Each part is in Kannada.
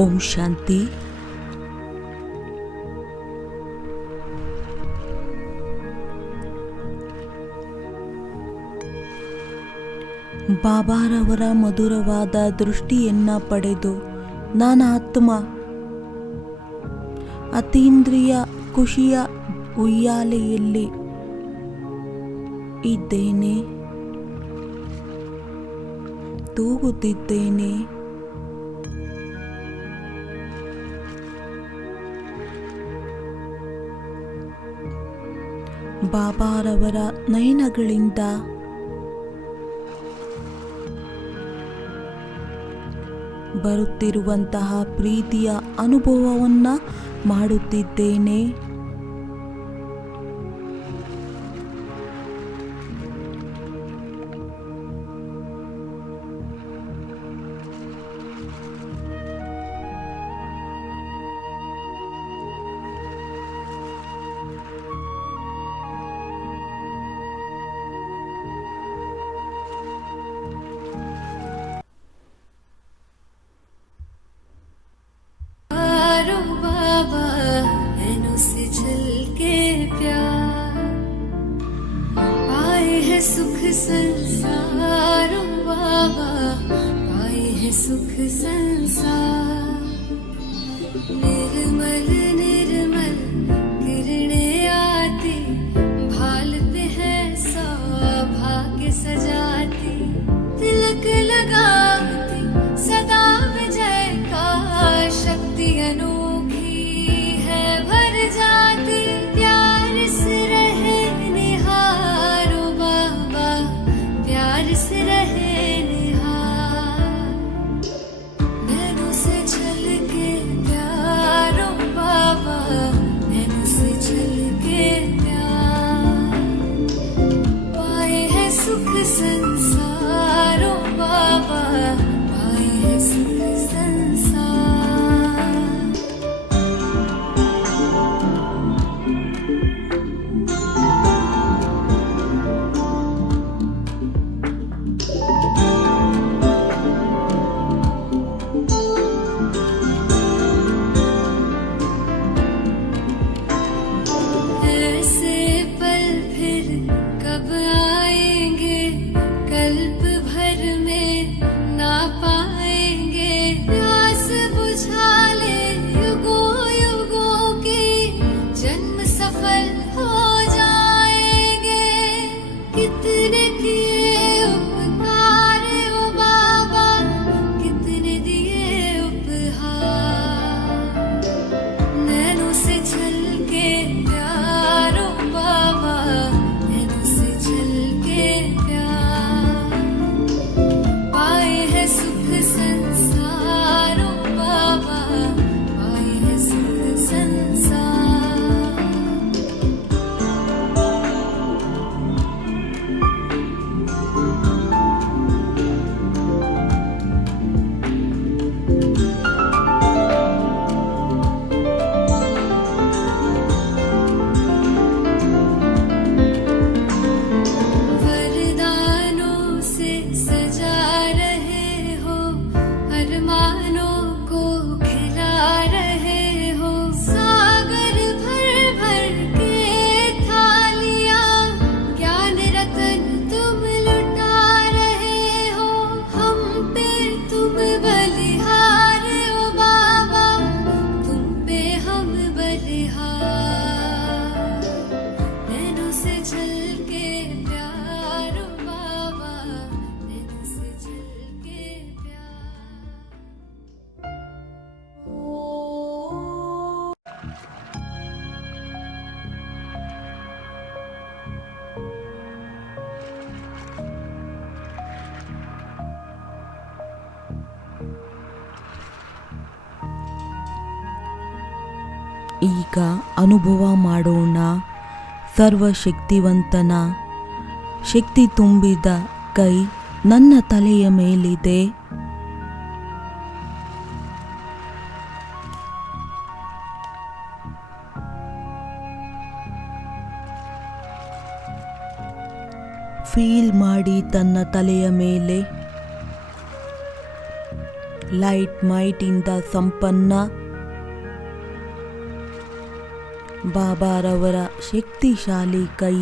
ಓಂ ಶಾಂತಿ. ಬಾಬಾರವರ ಮಧುರವಾದ ದೃಷ್ಟಿಯನ್ನ ಪಡೆದು ನಾನು ಆತ್ಮ ಅತೀಂದ್ರಿಯ ಖುಷಿಯ ಉಯ್ಯಾಲೆಯಲ್ಲಿ ಇದ್ದೇನೆ, ತೂಗುತ್ತಿದ್ದೇನೆ. ಬಾಬಾರವರ ನಯನಗಳಿಂದ ಬರುತ್ತಿರುವಂತಹ ಪ್ರೀತಿಯ ಅನುಭವವನ್ನ ಮಾಡುತ್ತಿದ್ದೇನೆ. सुख संसार बाबा पाए है सुख संसार, निर्मल निर्मल किरणें आती भालते हैं सौभाग्य सजाती, तिलक लगाती सदा विजय का शक्ति अनोखी है भर जाती, प्यार से रहे निहारो बाबा प्यार से रहे निहार, नैनों से झलके प्यारो बाबा नैनों से झलके प्यार, पाए है सुख संसारो बाबा पाए है सुख संसार। ऐसे पल फिर कब आएंगे, कल्प भर में ना पाएंगे, प्यास बुझा ले युगों युगों की जन्म सफल हो जाएंगे, कितने किए उपकार ओ बाबा कितने दिए उपहार, नैनों से झलके प्यारो बाबा नैनों से झलके प्यार, पाए है सुख संसारो बाबा पाए है सुख संसार। वरदानों से सजा रहे हो, अरमानों को खिला रहे हो, सागर भर भर के थालियां ज्ञान रतन तुम लुटा रहे हो, हम पे तुम बलिहार ओ बाबा तुम पे हम बलिहार, नैनों से झलके प्यारो बाबा नैनों से झलके प्यार। ಈಗ ಅನುಭವ ಮಾಡೋಣ ಸರ್ವಶಕ್ತಿವಂತನ ಶಕ್ತಿ ತುಂಬಿದ ಕೈ ನನ್ನ ತಲೆಯ ಮೇಲಿದೆ. ಫೀಲ್ ಮಾಡಿ ತನ್ನ ತಲೆಯ ಮೇಲೆ ಲೈಟ್ ಮೈಟಿಂದ ಸಂಪನ್ನ ಬಾಬಾರವರ ಶಕ್ತಿಶಾಲಿ ಕೈ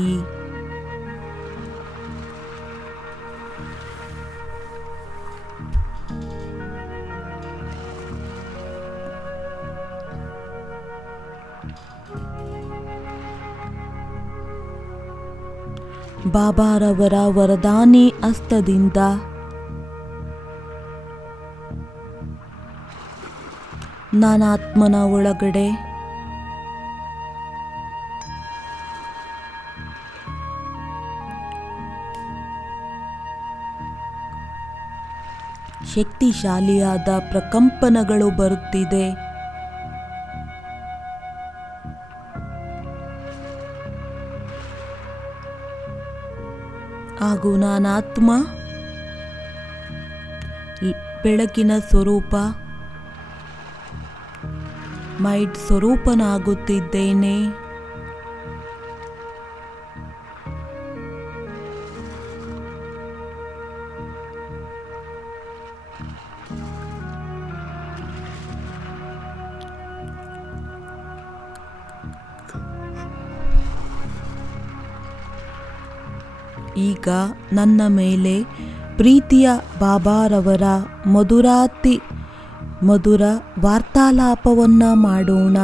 ಬಾಬಾರವರ ವರದಾನಿ ಹಸ್ತದಿಂದ ನಾನಾತ್ಮನ ಒಳಗಡೆ ಶಕ್ತಿಶಾಲಿಯಾದ ಪ್ರಕಂಪನಗಳು ಬರುತ್ತಿದೆ. ಹಾಗೂ ನಾನಾತ್ಮ ಬೆಳಕಿನ ಸ್ವರೂಪ ಮೈಟ್ ಸ್ವರೂಪನಾಗುತ್ತಿದ್ದೇನೆ. ಈಗ ನನ್ನ ಮೇಲೆ ಪ್ರೀತಿಯ ಬಾಬಾರವರ ಮಧುರಾತಿ ಮಧುರ ವಾರ್ತಾಲಾಪವನ್ನ ಮಾಡೋಣ.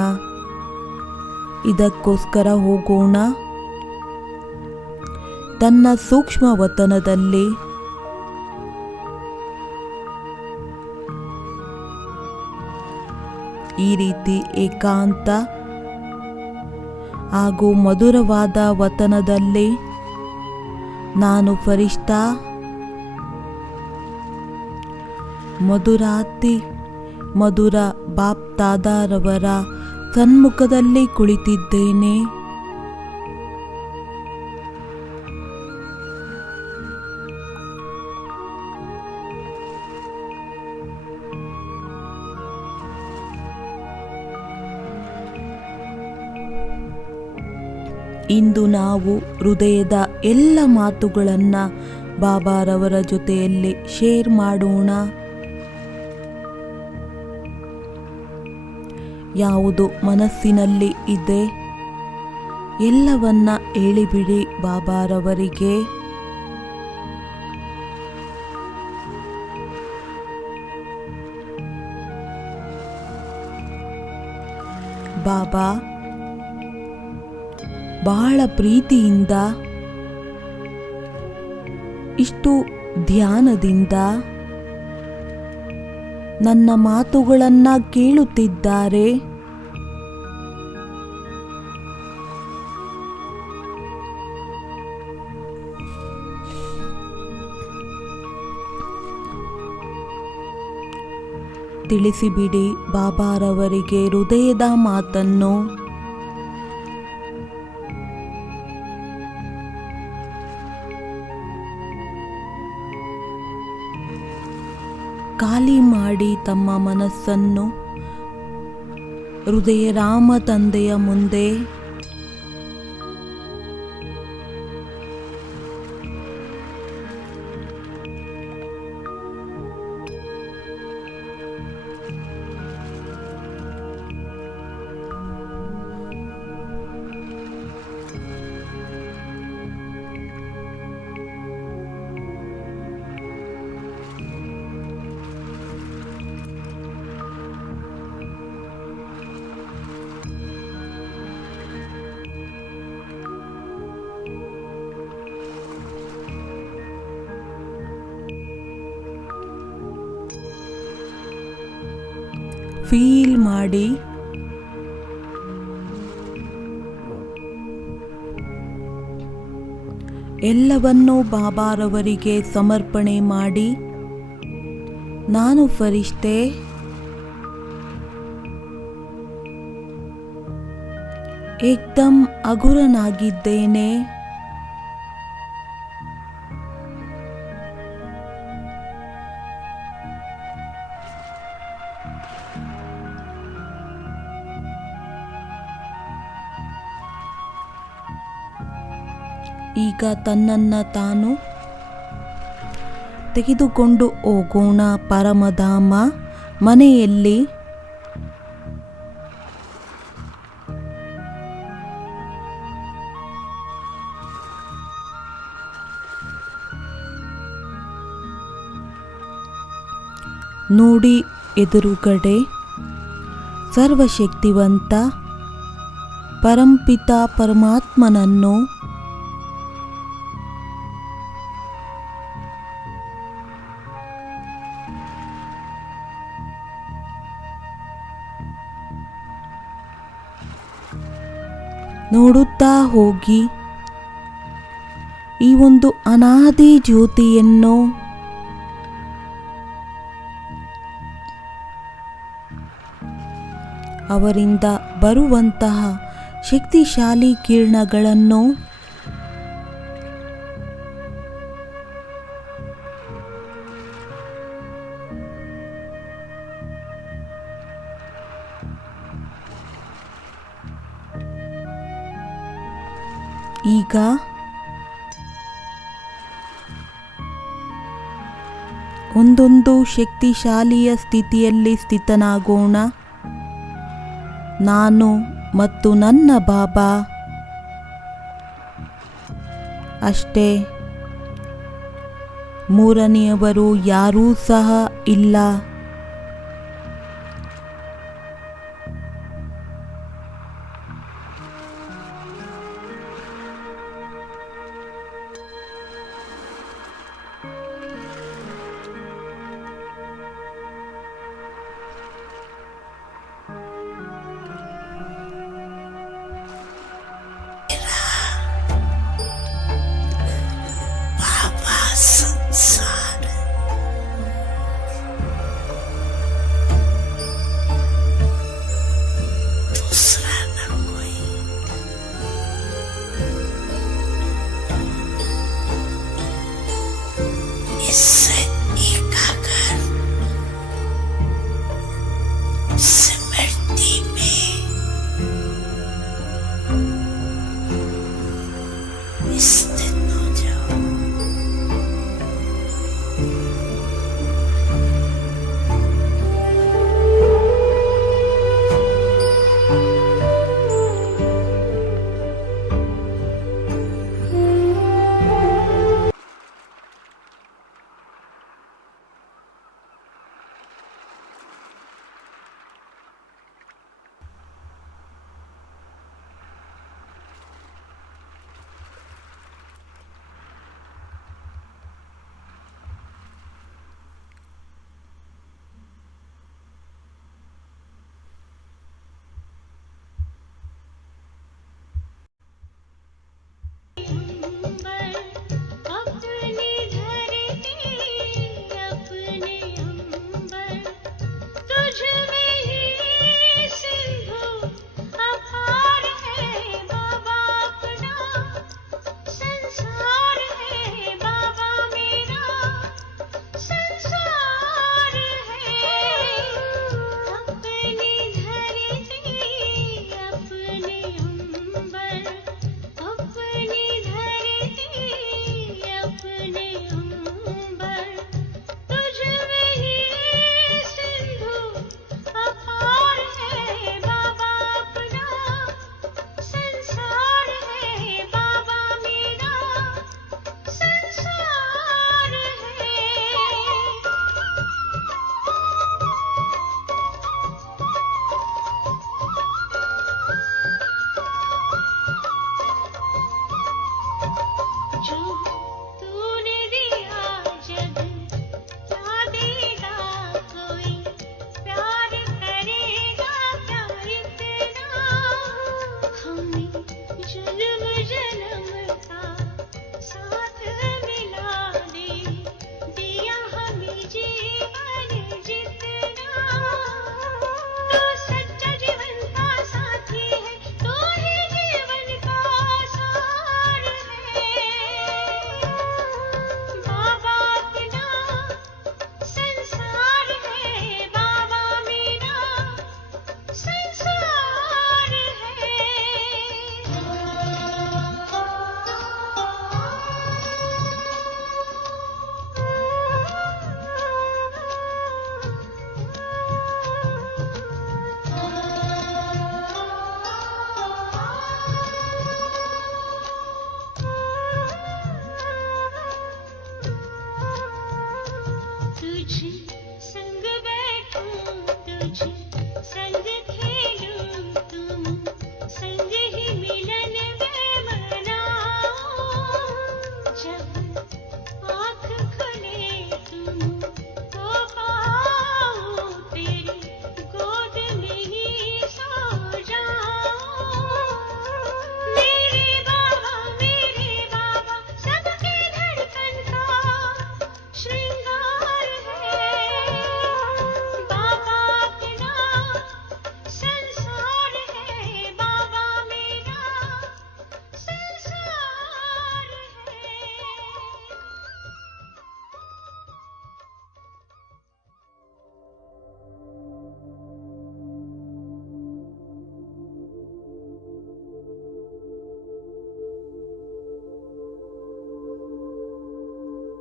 ಇದಕ್ಕೋಸ್ಕರ ಹೋಗೋಣ ತನ್ನ ಸೂಕ್ಷ್ಮ ವತನದಲ್ಲಿ. ಈ ರೀತಿ ಏಕಾಂತ ಹಾಗೂ ಮಧುರವಾದ ವತನದಲ್ಲಿ ನಾನು ಫರಿಷ್ಠಾ ಮಧುರಾತಿ ಮಧುರ ಬಾಪ್ ದಾದಾರವರ ಸನ್ಮುಖದಲ್ಲಿ ಕುಳಿತಿದ್ದೇನೆ. ಇಂದು ನಾವು ಹೃದಯದ ಎಲ್ಲ ಮಾತುಗಳನ್ನು ಬಾಬಾರವರ ಜೊತೆಯಲ್ಲಿ ಶೇರ್ ಮಾಡೋಣ. ಯಾವುದು ಮನಸ್ಸಿನಲ್ಲಿ ಇದೆ ಎಲ್ಲವನ್ನ ಹೇಳಿಬಿಡಿ ಬಾಬಾರವರಿಗೆ. ಬಾಬಾ ಬಹಳ ಪ್ರೀತಿಯಿಂದ ಇಷ್ಟು ಧ್ಯಾನದಿಂದ ನನ್ನ ಮಾತುಗಳನ್ನು ಕೇಳುತ್ತಿದ್ದಾರೆ. ತಿಳಿಸಿಬಿಡಿ ಬಾಬಾರವರಿಗೆ ಹೃದಯದ ಮಾತನ್ನು. ಖಾಲಿ ಮಾಡಿ ತಮ್ಮ ಮನಸ್ಸನ್ನು ಹೃದಯ ರಾಮ ತಂದೆಯ ಮುಂದೆ. ಫೀಲ್ ಮಾಡಿ ಎಲ್ಲವನ್ನೂ ಬಾಬಾರವರಿಗೆ ಸಮರ್ಪಣೆ ಮಾಡಿ. ನಾನು ಫರಿಷ್ಠೆ, ಏಕ್ದಮ್ ಹಗುರನಾಗಿದ್ದೇನೆ. ಈಗ ತನ್ನನ್ನು ತಾನು ತೆಗೆದುಕೊಂಡು ಹೋಗೋಣ ಪರಮಧಾಮ ಮನೆಯಲ್ಲಿ ನೋಡಿ ಎದುರುಗಡೆ ಸರ್ವಶಕ್ತಿವಂತ ಪರಂಪಿತ ಪರಮಾತ್ಮನನ್ನು ನೋಡುತ್ತಾ ಹೋಗಿ ಈ ಒಂದು ಅನಾದಿ ಜ್ಯೋತಿಯನ್ನು ಅವರಿಂದ ಬರುವಂತಹ ಶಕ್ತಿಶಾಲಿ ಕಿರಣಗಳನ್ನು ಈಗ ಒಂದೊಂದು ಶಕ್ತಿಶಾಲಿಯ ಸ್ಥಿತಿಯಲ್ಲಿ ಸ್ಥಿತನಾಗೋಣ. ನಾನು ಮತ್ತು ನನ್ನ ಬಾಬಾ ಅಷ್ಟೇ, ಮೂರನೆಯವರು ಯಾರೂ ಸಹ ಇಲ್ಲ.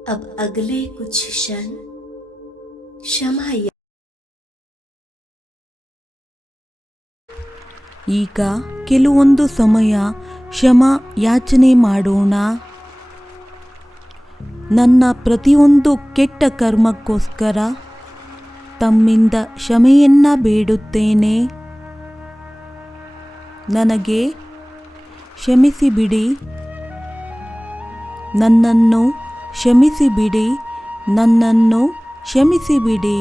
अब अगले कुछ क्षण क्षमा ಈಗ ಕೆಲವೊಂದು ಸಮಯ ಕ್ಷಮಾ ಯಾಚನೆ ಮಾಡೋಣ. ನನ್ನ ಪ್ರತಿಯೊಂದು ಕೆಟ್ಟ ಕರ್ಮಕ್ಕೋಸ್ಕರ ತಮ್ಮಿಂದ ಕ್ಷಮೆಯನ್ನ ಬೇಡುತ್ತೇನೆ. ನನಗೆ ಕ್ಷಮಿಸಿಬಿಡಿ, ನನ್ನನ್ನು ಕ್ಷಮಿಸಿಬಿಡಿ, ನನ್ನನ್ನು ಕ್ಷಮಿಸಿಬಿಡಿ.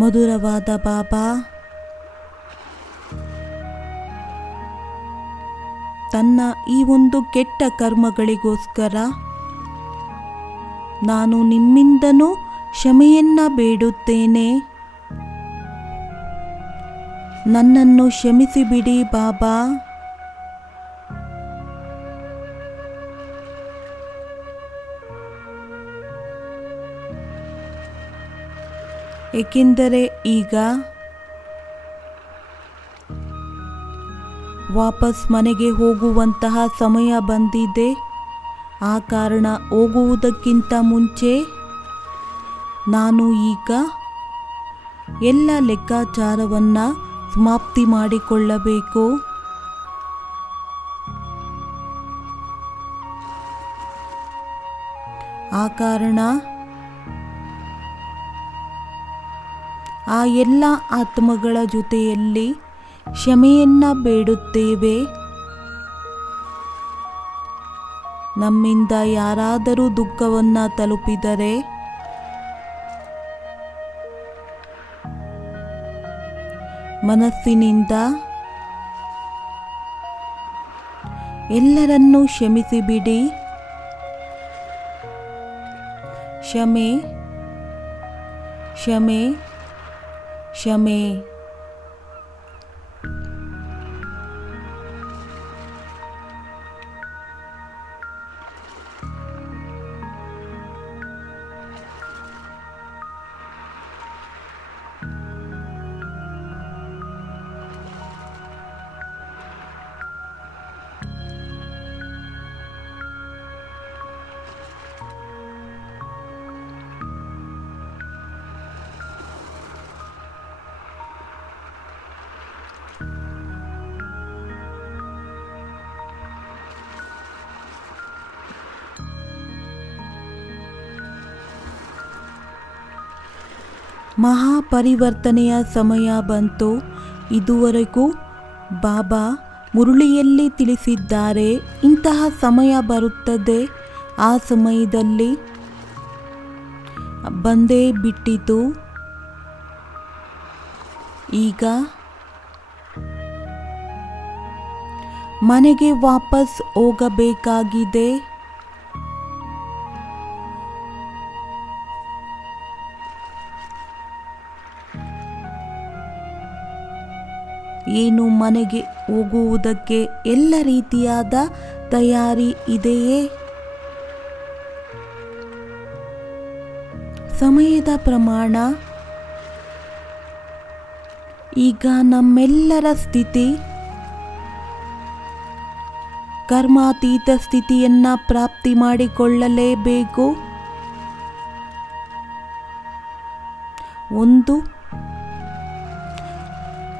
ಮಧುರವಾದ ಬಾಬಾ, ತನ್ನ ಈ ಒಂದು ಕೆಟ್ಟ ಕರ್ಮಗಳಿಗೋಸ್ಕರ ನಾನು ನಿಮ್ಮಿಂದನೂ ಕ್ಷಮೆಯನ್ನ ಬೇಡುತ್ತೇನೆ. ನನ್ನನ್ನು ಕ್ಷಮಿಸಿಬಿಡಿ ಬಾಬಾ. ಏಕೆಂದರೆ ಈಗ ವಾಪಸ್ ಮನೆಗೆ ಹೋಗುವಂತಹ ಸಮಯ ಬಂದಿದೆ. ಆ ಕಾರಣ ಹೋಗುವುದಕ್ಕಿಂತ ಮುಂಚೆ ನಾನು ಈಗ ಎಲ್ಲ ಲೆಕ್ಕಾಚಾರವನ್ನು ಸಮಾಪ್ತಿ ಮಾಡಿಕೊಳ್ಳಬೇಕು. ಆ ಕಾರಣ ಆ ಎಲ್ಲ ಆತ್ಮಗಳ ಜೊತೆಯಲ್ಲಿ ಕ್ಷಮೆಯನ್ನ ಬೇಡುತ್ತೇವೆ. ನಮ್ಮಿಂದ ಯಾರಾದರೂ ದುಃಖವನ್ನು ತಲುಪಿದರೆ ಮನಸ್ಸಿನಿಂದ ಎಲ್ಲರನ್ನೂ ಕ್ಷಮಿಸಿಬಿಡಿ. ಕ್ಷಮೆ ಕ್ಷಮೆ ಕ್ಷಮೆ. ಮಹಾಪರಿವರ್ತನೆಯ ಸಮಯ ಬಂತು. ಇದುವರೆಗೂ ಬಾಬಾ ಮುರುಳಿಯಲ್ಲಿ ತಿಳಿಸಿದ್ದಾರೆ, ಇಂತಹ ಸಮಯ ಬರುತ್ತದೆ. ಆ ಸಮಯದಲ್ಲಿ ಬಂದೇ ಬಿಟ್ಟಿತು. ಈಗ ಮನೆಗೆ ವಾಪಸ್ ಹೋಗಬೇಕಾಗಿದೆ. ಏನು ಮನೆಗೆ ಹೋಗುವುದಕ್ಕೆ ಎಲ್ಲ ರೀತಿಯಾದ ತಯಾರಿ ಇದೆಯೇ? ಸಮಯದ ಪ್ರಮಾಣ ಈಗ ನಮ್ಮೆಲ್ಲರ ಸ್ಥಿತಿ ಕರ್ಮಾತೀತ ಸ್ಥಿತಿಯನ್ನ ಪ್ರಾಪ್ತಿ ಮಾಡಿಕೊಳ್ಳಲೇಬೇಕು.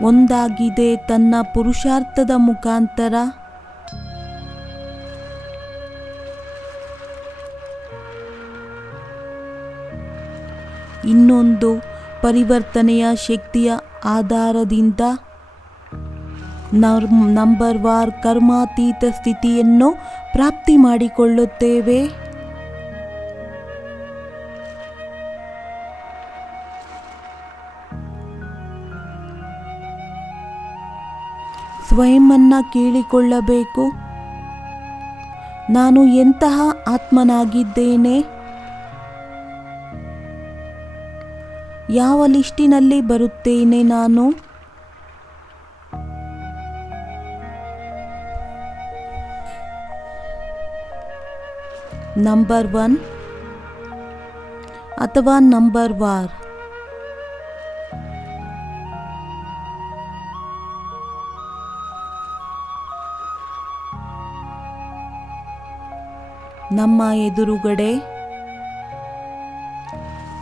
ಒಂದಾಗಿದೆ ತನ್ನ ಪುರುಷಾರ್ಥದ ಮುಖಾಂತರ. ಇನ್ನೊಂದು ಪರಿವರ್ತನೆಯ ಶಕ್ತಿಯ ಆಧಾರದಿಂದ ನಂಬರ್ ವಾರ್ ಕರ್ಮಾತೀತ ಸ್ಥಿತಿಯನ್ನು ಪ್ರಾಪ್ತಿ ಮಾಡಿಕೊಳ್ಳುತ್ತೇವೆ. ಸ್ವಯಂವನ್ನ ಕೇಳಿಕೊಳ್ಳಬೇಕು, ನಾನು ಎಂತಹ ಆತ್ಮನಾಗಿದ್ದೇನೆ, ಯಾವ ಲಿಸ್ಟಿನಲ್ಲಿ ಬರುತ್ತೇನೆ ನಾನು. ನಂಬರ್ 1 ಅಥವಾ ನಂಬರ್ ವಾರ್. ನಮ್ಮ ಎದುರುಗಡೆ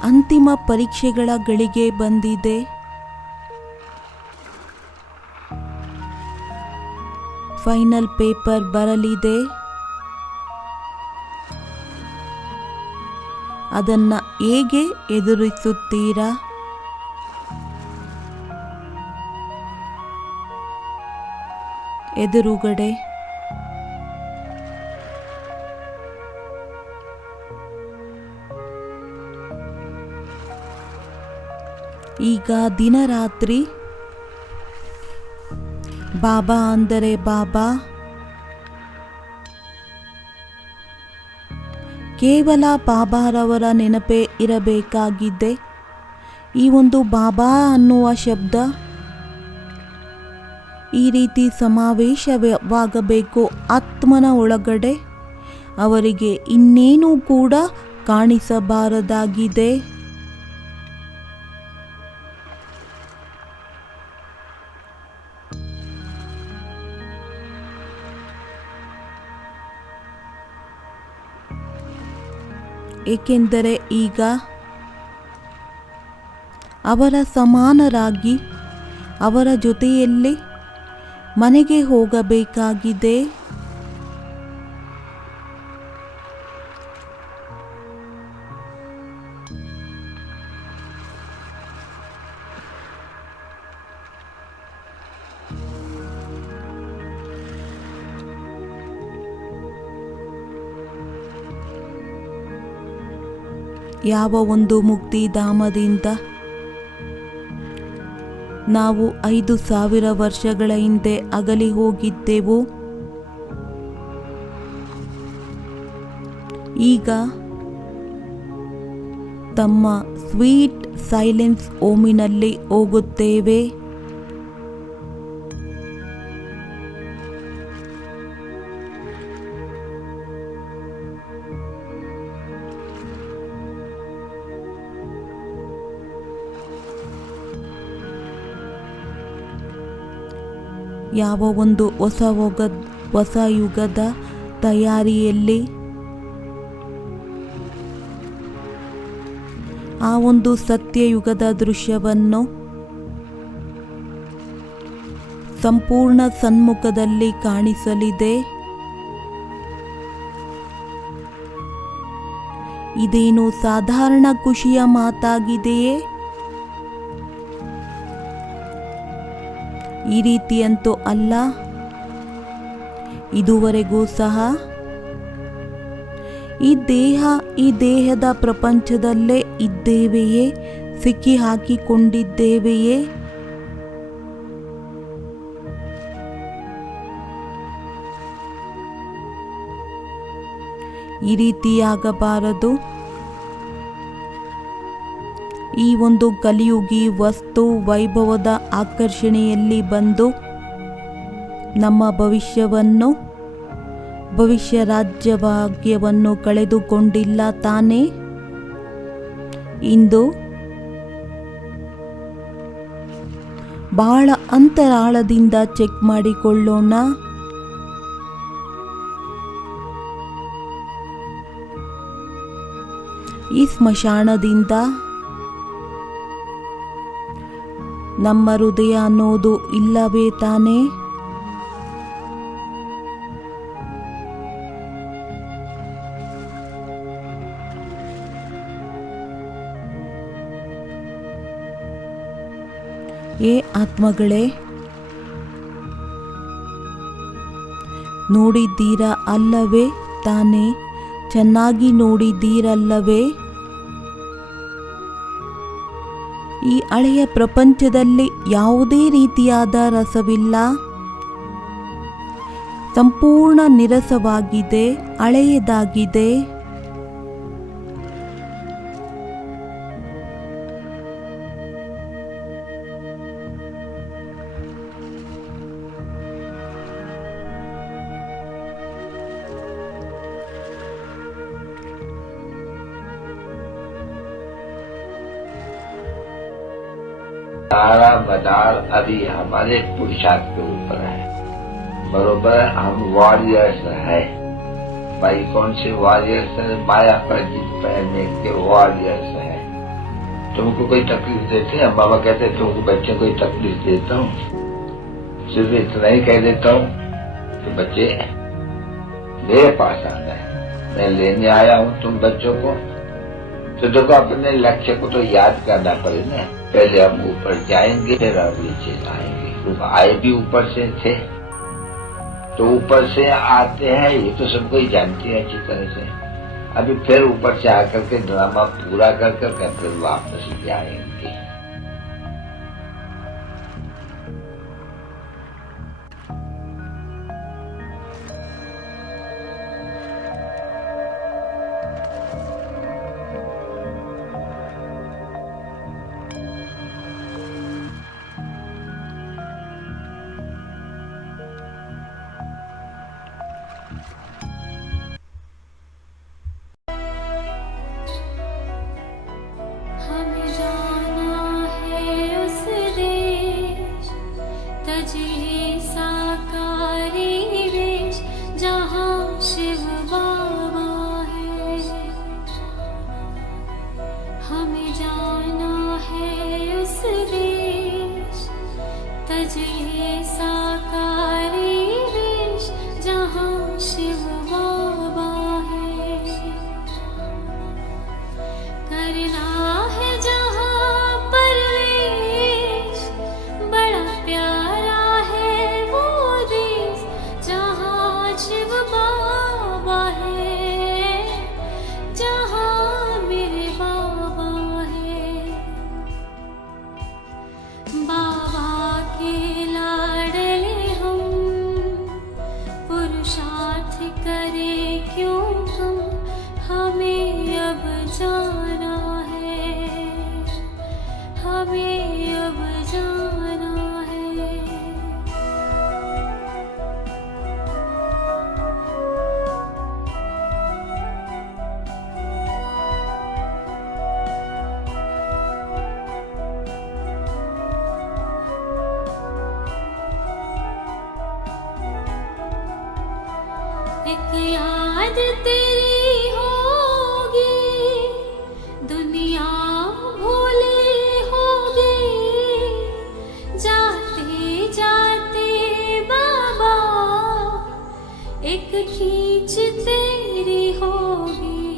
ಅಂತಿಮ ಪರೀಕ್ಷೆಗಳ ಗಳಿಗೆ ಬಂದಿದೆ. ಫೈನಲ್ ಪೇಪರ್ ಬರಲಿದೆ. ಅದನ್ನು ಹೇಗೆ ಎದುರಿಸುತ್ತೀರಾ? ಎದುರುಗಡೆ ಈಗ ದಿನರಾತ್ರಿ ಬಾಬಾ ಅಂದರೆ ಬಾಬಾ, ಕೇವಲ ಬಾಬಾರವರ ನೆನಪೇ ಇರಬೇಕಾಗಿದೆ. ಈ ಒಂದು ಬಾಬಾ ಅನ್ನುವ ಶಬ್ದ ಈ ರೀತಿ ಸಮಾವೇಶವಾಗಬೇಕು ಆತ್ಮನ ಒಳಗಡೆ. ಅವರಿಗೆ ಇನ್ನೇನೂ ಕೂಡ ಕಾಣಿಸಬಾರದಾಗಿದೆ. ಏಕೆಂದರೆ ಈಗ ಅವರ ಸಮಾನರಾಗಿ ಅವರ ಜೊತೆಯಲ್ಲಿ ಮನೆಗೆ ಹೋಗಬೇಕಾಗಿದೆ. ಯಾವ ಒಂದು ಮುಕ್ತಿಧಾಮದಿಂದ ನಾವು 5000 ವರ್ಷಗಳ ಹಿಂದೆ ಅಗಲಿ ಹೋಗಿದ್ದೆವು, ಈಗ ತಮ್ಮ ಸ್ವೀಟ್ ಸೈಲೆನ್ಸ್ ಓಮಿನಲ್ಲಿ ಹೋಗುತ್ತೇವೆ. ಯಾವ ಒಂದು ಹೊಸ ಯುಗದ ತಯಾರಿಯಲ್ಲಿ ಆ ಒಂದು ಸತ್ಯಯುಗದ ದೃಶ್ಯವನ್ನು ಸಂಪೂರ್ಣ ಸನ್ಮುಖದಲ್ಲಿ ಕಾಣಿಸಲಿದೆ. ಇದೇನು ಸಾಧಾರಣ ಖುಷಿಯ ಮಾತಾಗಿದೆಯೇ? ಈ ರೀತಿಯಂತೂ ಅಲ್ಲ. ಇದುವರೆಗೂ ಸಹ ಈ ದೇಹದ ಪ್ರಪಂಚದಲ್ಲೇ ಇದ್ದೇವೆಯೇ? ಸಿಕ್ಕಿ ಹಾಕಿಕೊಂಡಿದ್ದೇವೆಯೇ? ಈ ರೀತಿಯಾಗಬಾರದು. ಈ ಒಂದು ಕಲಿಯುಗಿ ವಸ್ತು ವೈಭವದ ಆಕರ್ಷಣೆಯಲ್ಲಿ ಬಂದು ನಮ್ಮ ಭವಿಷ್ಯ ರಾಜ್ಯಭಾಗ್ಯವನ್ನು ಕಳೆದುಕೊಂಡಿಲ್ಲ ತಾನೇ? ಇಂದು ಬಹಳ ಅಂತರಾಳದಿಂದ ಚೆಕ್ ಮಾಡಿಕೊಳ್ಳೋಣ. ಈ ಸ್ಮಶಾನದಿಂದ ನಮ್ಮ ಹೃದಯ ಅನ್ನೋದು ಇಲ್ಲವೇ ತಾನೇ? ಏ ಆತ್ಮಗಳೇ, ನೋಡಿದ್ದೀರಾ ಅಲ್ಲವೇ ತಾನೇ? ಚೆನ್ನಾಗಿ ನೋಡಿದ್ದೀರಲ್ಲವೇ? ಈ ಹಳೆಯ ಪ್ರಪಂಚದಲ್ಲಿ ಯಾವುದೇ ರೀತಿಯಾದ ರಸವಿಲ್ಲ, ಸಂಪೂರ್ಣ ನಿರಸವಾಗಿದೆ, ಹಳೆಯದಾಗಿದೆ. सारा मदार अभी हमारे पुरुषार्थ के ऊपर है। बरोबर हम वॉरियर्स है भाई। कौन से वॉरियर्स है? माया पर जीत पाने के वॉरियर्स है। तुमको कोई तकलीफ देते हैं? बाबा कहते हैं तुमको बच्चे कोई तकलीफ देता हूँ? सिर्फ इतना ही कह देता हूँ कि बच्चे मेरे पास आना है, मैं लेने आया हूँ तुम बच्चों को। तो देखो अपने लक्ष्य को तो याद करना पड़ेगा। पहले हम ऊपर जाएंगे फिर हम नीचे आएंगे। लोग आए भी ऊपर से थे तो ऊपर से आते हैं, ये तो सबको ही जानते हैं अच्छी तरह से। अभी फिर ऊपर से आकर के ड्रामा पूरा कर कर फिर वापस जाएंगे। हमें जाना है उस देश तजे साकारी वेश जहाँ शिव बाबा है। हमें जाना है उस देश तजे साकारी वेश जहाँ शिव बाबा है। करना है जहाँ परवेश बड़ा प्यारा है वो देश जहाँ शिव बाबा है, जहाँ मेरे बाबा है। बाबा के लाडले हम पुरुषार्थ करे क्यों हम, हमें अब जाना है, हमें अब जाना है। एक याद तेरी होगी, दुनिया भूली होगी, जाते जाते बाबा एक खींच तेरी होगी।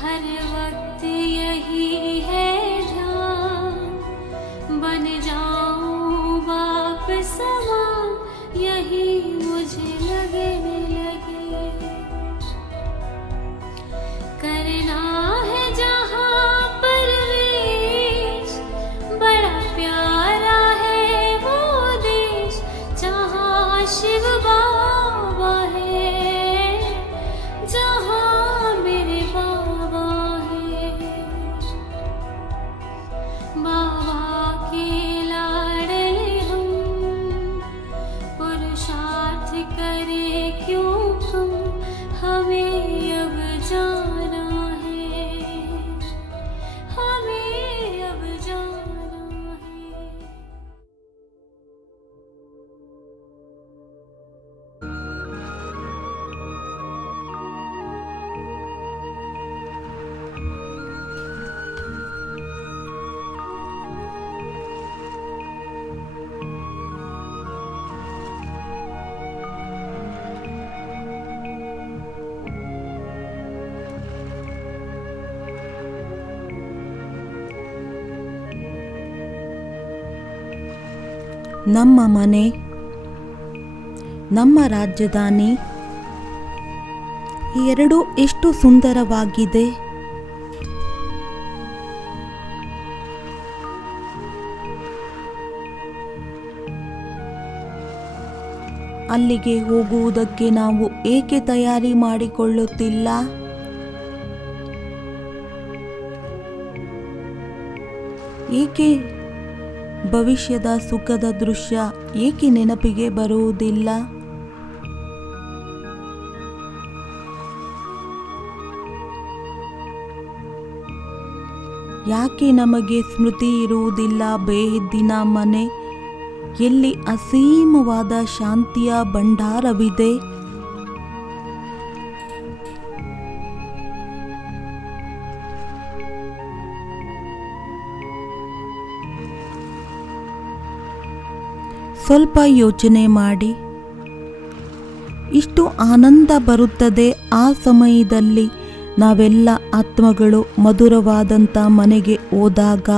हर वक्त यही है ध्यान, बन जाऊं बाप समान, यही मुझे लगने लगे। करना है जहाँ परवेश बड़ा प्यारा है वो देश जहाँ शिव बाबा है, जहाँ मेरे बाबा है। बाबा के लाडले हम पुरुषार्थ करे क्यों हम, हमें अब जाना है, हमें अब जाना है। ನಮ್ಮ ಮನೆ, ನಮ್ಮ ರಾಜಧಾನಿ ಈ ಎರಡೂ ಎಷ್ಟು ಸುಂದರವಾಗಿದೆ. ಅಲ್ಲಿಗೆ ಹೋಗುವುದಕ್ಕೆ ನಾವು ಏಕೆ ತಯಾರಿ ಮಾಡಿಕೊಳ್ಳುತ್ತಿಲ್ಲ? ಏಕೆ ಭವಿಷ್ಯದ ಸುಖದ ದೃಶ್ಯ ಏಕೆ ನೆನಪಿಗೆ ಬರುವುದಿಲ್ಲ? ಯಾಕೆ ನಮಗೆ ಸ್ಮೃತಿ ಇರುವುದಿಲ್ಲ ಬೇಹದ್ದಿನ ಮನೆ ಎಲ್ಲಿ ಅಸೀಮವಾದ ಶಾಂತಿಯ ಭಂಡಾರವಿದೆ. ಸ್ವಲ್ಪ ಯೋಚನೆ ಮಾಡಿ, ಇಷ್ಟು ಆನಂದ ಬರುತ್ತದೆ ಆ ಸಮಯದಲ್ಲಿ ನಾವೆಲ್ಲ ಆತ್ಮಗಳು ಮಧುರವಾದಂಥ ಮನೆಗೆ ಹೋದಾಗ.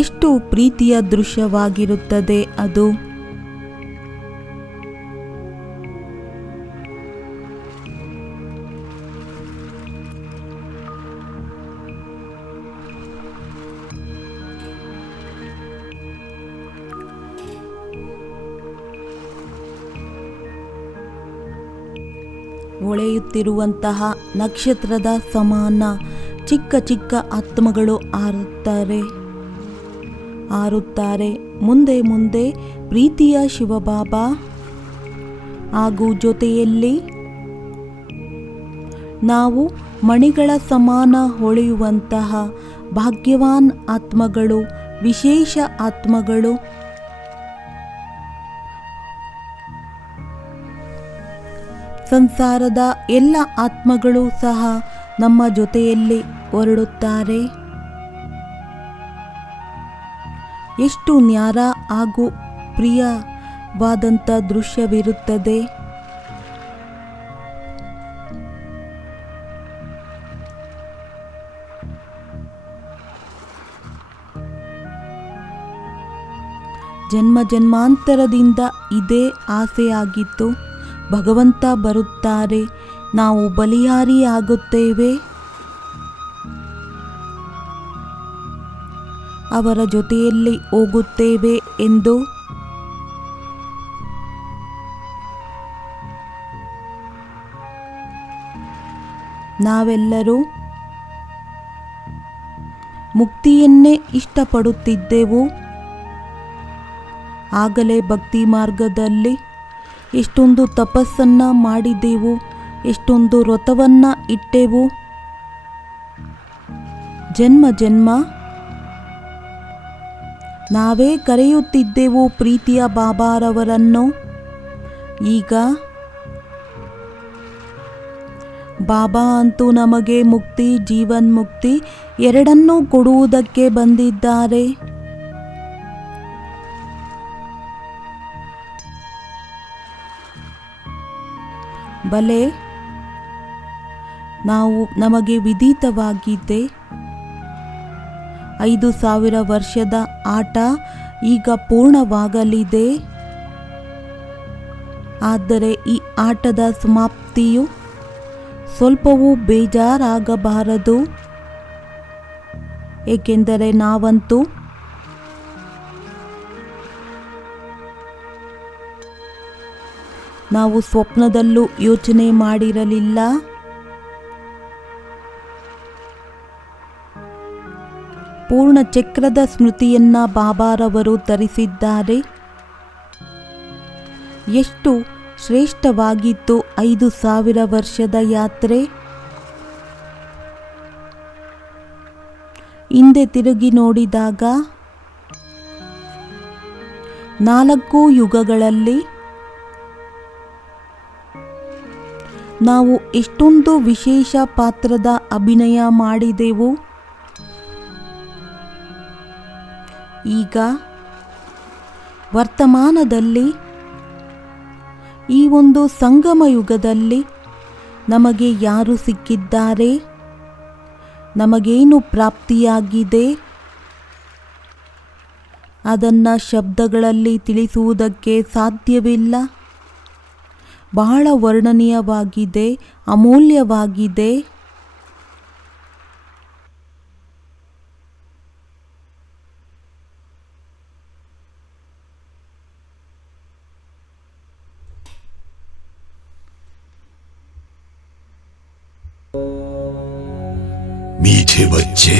ಎಷ್ಟು ಪ್ರೀತಿಯ ದೃಶ್ಯವಾಗಿರುತ್ತದೆ ಅದು. ಹೊಳೆಯುತ್ತಿರುವಂತಹ ನಕ್ಷತ್ರದ ಸಮಾನ ಚಿಕ್ಕ ಚಿಕ್ಕ ಆತ್ಮಗಳು ಹಾರುತ್ತಾರೆ ಮುಂದೆ ಮುಂದೆ ಪ್ರೀತಿಯ ಶಿವಬಾಬಾ ಹಾಗೂ ಜೊತೆಯಲ್ಲಿ ನಾವು ಮಣಿಗಳ ಸಮಾನ ಹೊಳೆಯುವಂತಹ ಭಾಗ್ಯವಾನ್ ಆತ್ಮಗಳು, ವಿಶೇಷ ಆತ್ಮಗಳು. ಸಂಸಾರದ ಎಲ್ಲ ಆತ್ಮಗಳು ಸಹ ನಮ್ಮ ಜೊತೆಯಲ್ಲಿ ಹೊರಡುತ್ತಾರೆ. ಎಷ್ಟು ನ್ಯಾರ ಹಾಗೂ ಪ್ರಿಯವಾದಂಥ ದೃಶ್ಯವಿರುತ್ತದೆ. ಜನ್ಮ ಜನ್ಮಾಂತರದಿಂದ ಇದೇ ಆಸೆಯಾಗಿತ್ತು. ಭಗವಂತ ಬರುತ್ತಾರೆ, ನಾವು ಬಲಿಯಾರಿಯಾಗುತ್ತೇವೆ, ಅವರ ಜೊತೆಯಲ್ಲಿ ಹೋಗುತ್ತೇವೆ ಎಂದು. ನಾವೆಲ್ಲರೂ ಮುಕ್ತಿಯನ್ನೇ ಇಷ್ಟಪಡುತ್ತಿದ್ದೆವು. ಆಗಲೇ ಭಕ್ತಿ ಮಾರ್ಗದಲ್ಲಿ ಎಷ್ಟೊಂದು ತಪಸ್ಸನ್ನ ಮಾಡಿದೆವು, ಎಷ್ಟೊಂದು ವ್ರತವನ್ನ ಇಟ್ಟೆವು. ಜನ್ಮ ಜನ್ಮ ನಾವೇ ಕರೆಯುತ್ತಿದ್ದೆವು ಪ್ರೀತಿಯ ಬಾಬಾರವರನ್ನು. ಈಗ ಬಾಬಾ ಅಂತೂ ನಮಗೆ ಮುಕ್ತಿ, ಜೀವನ್ಮುಕ್ತಿ ಎರಡನ್ನೂ ಕೊಡುವುದಕ್ಕೆ ಬಂದಿದ್ದಾರೆ. ಬಲೆ ನಮಗೆ ವಿದಿತವಾಗಿದೆ. 5000 ವರ್ಷದ ಆಟ ಈಗ ಪೂರ್ಣವಾಗಲಿದೆ. ಆದರೆ ಈ ಆಟದ ಸಮಾಪ್ತಿಯು ಸ್ವಲ್ಪವೂ ಬೇಜಾರಾಗಬಾರದು. ಏಕೆಂದರೆ ನಾವಂತೂ ನಾವು ಸ್ವಪ್ನದಲ್ಲೂ ಯೋಚನೆ ಮಾಡಿರಲಿಲ್ಲ. ಪೂರ್ಣ ಚಕ್ರದ ಸ್ಮೃತಿಯನ್ನ ಬಾಬಾರವರು ತರಿಸಿದ್ದಾರೆ. ಎಷ್ಟು ಶ್ರೇಷ್ಠವಾಗಿತ್ತು 5000 ವರ್ಷದ ಯಾತ್ರೆ. ಹಿಂದೆ ತಿರುಗಿ ನೋಡಿದಾಗ 4 ಯುಗಗಳಲ್ಲಿ ನಾವು ಎಷ್ಟೊಂದು ವಿಶೇಷ ಪಾತ್ರದ ಅಭಿನಯ ಮಾಡಿದೆವು. ಈಗ ವರ್ತಮಾನದಲ್ಲಿ ಈ ಒಂದು ಸಂಗಮ ಯುಗದಲ್ಲಿ ನಮಗೆ ಯಾರು ಸಿಕ್ಕಿದ್ದಾರೆ, ನಮಗೇನು ಪ್ರಾಪ್ತಿಯಾಗಿದೆ, ಅದನ್ನು ಶಬ್ದಗಳಲ್ಲಿ ತಿಳಿಸುವುದಕ್ಕೆ ಸಾಧ್ಯವಿಲ್ಲ. ಬಹಳ ವರ್ಣನೀಯವಾಗಿದೆ, ಅಮೂಲ್ಯವಾಗಿದೆ. मीठे बच्चे,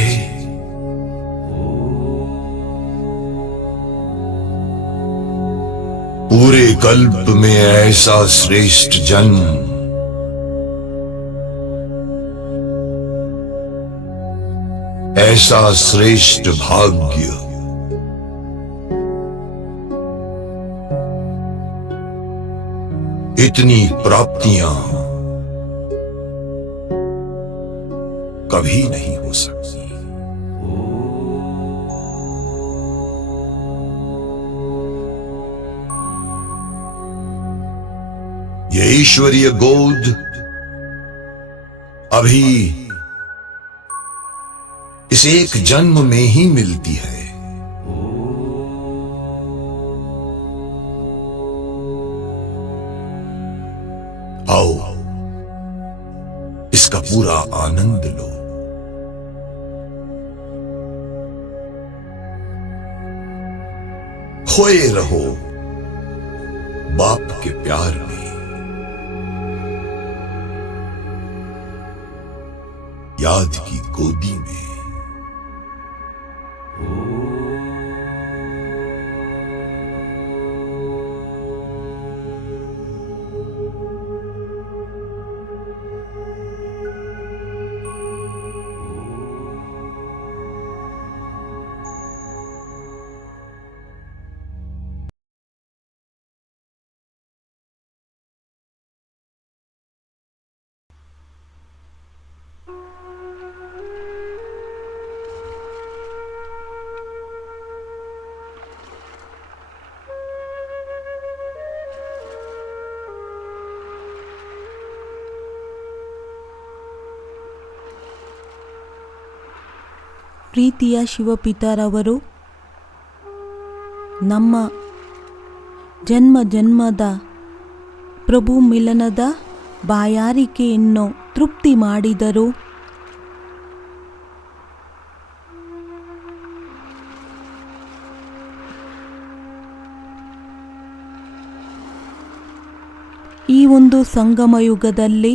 पूरे कल्प में ऐसा श्रेष्ठ जन्म, ऐसा श्रेष्ठ भाग्य, इतनी प्राप्तियां कभी नहीं हो सकती। ये ईश्वरीय गोद अभी इस एक जन्म में ही मिलती है। आओ इसका पूरा आनंद लो। खोए रहो बाप के प्यार में, याद की गोदी में। ಪ್ರೀತಿಯ ಶಿವಪಿತರವರು ನಮ್ಮ ಜನ್ಮ ಜನ್ಮದ ಪ್ರಭು ಮಿಲನದ ಬಾಯಾರಿಕೆಯನ್ನು ತೃಪ್ತಿ ಮಾಡಿದರು. ಈ ಒಂದು ಸಂಗಮ ಯುಗದಲ್ಲಿ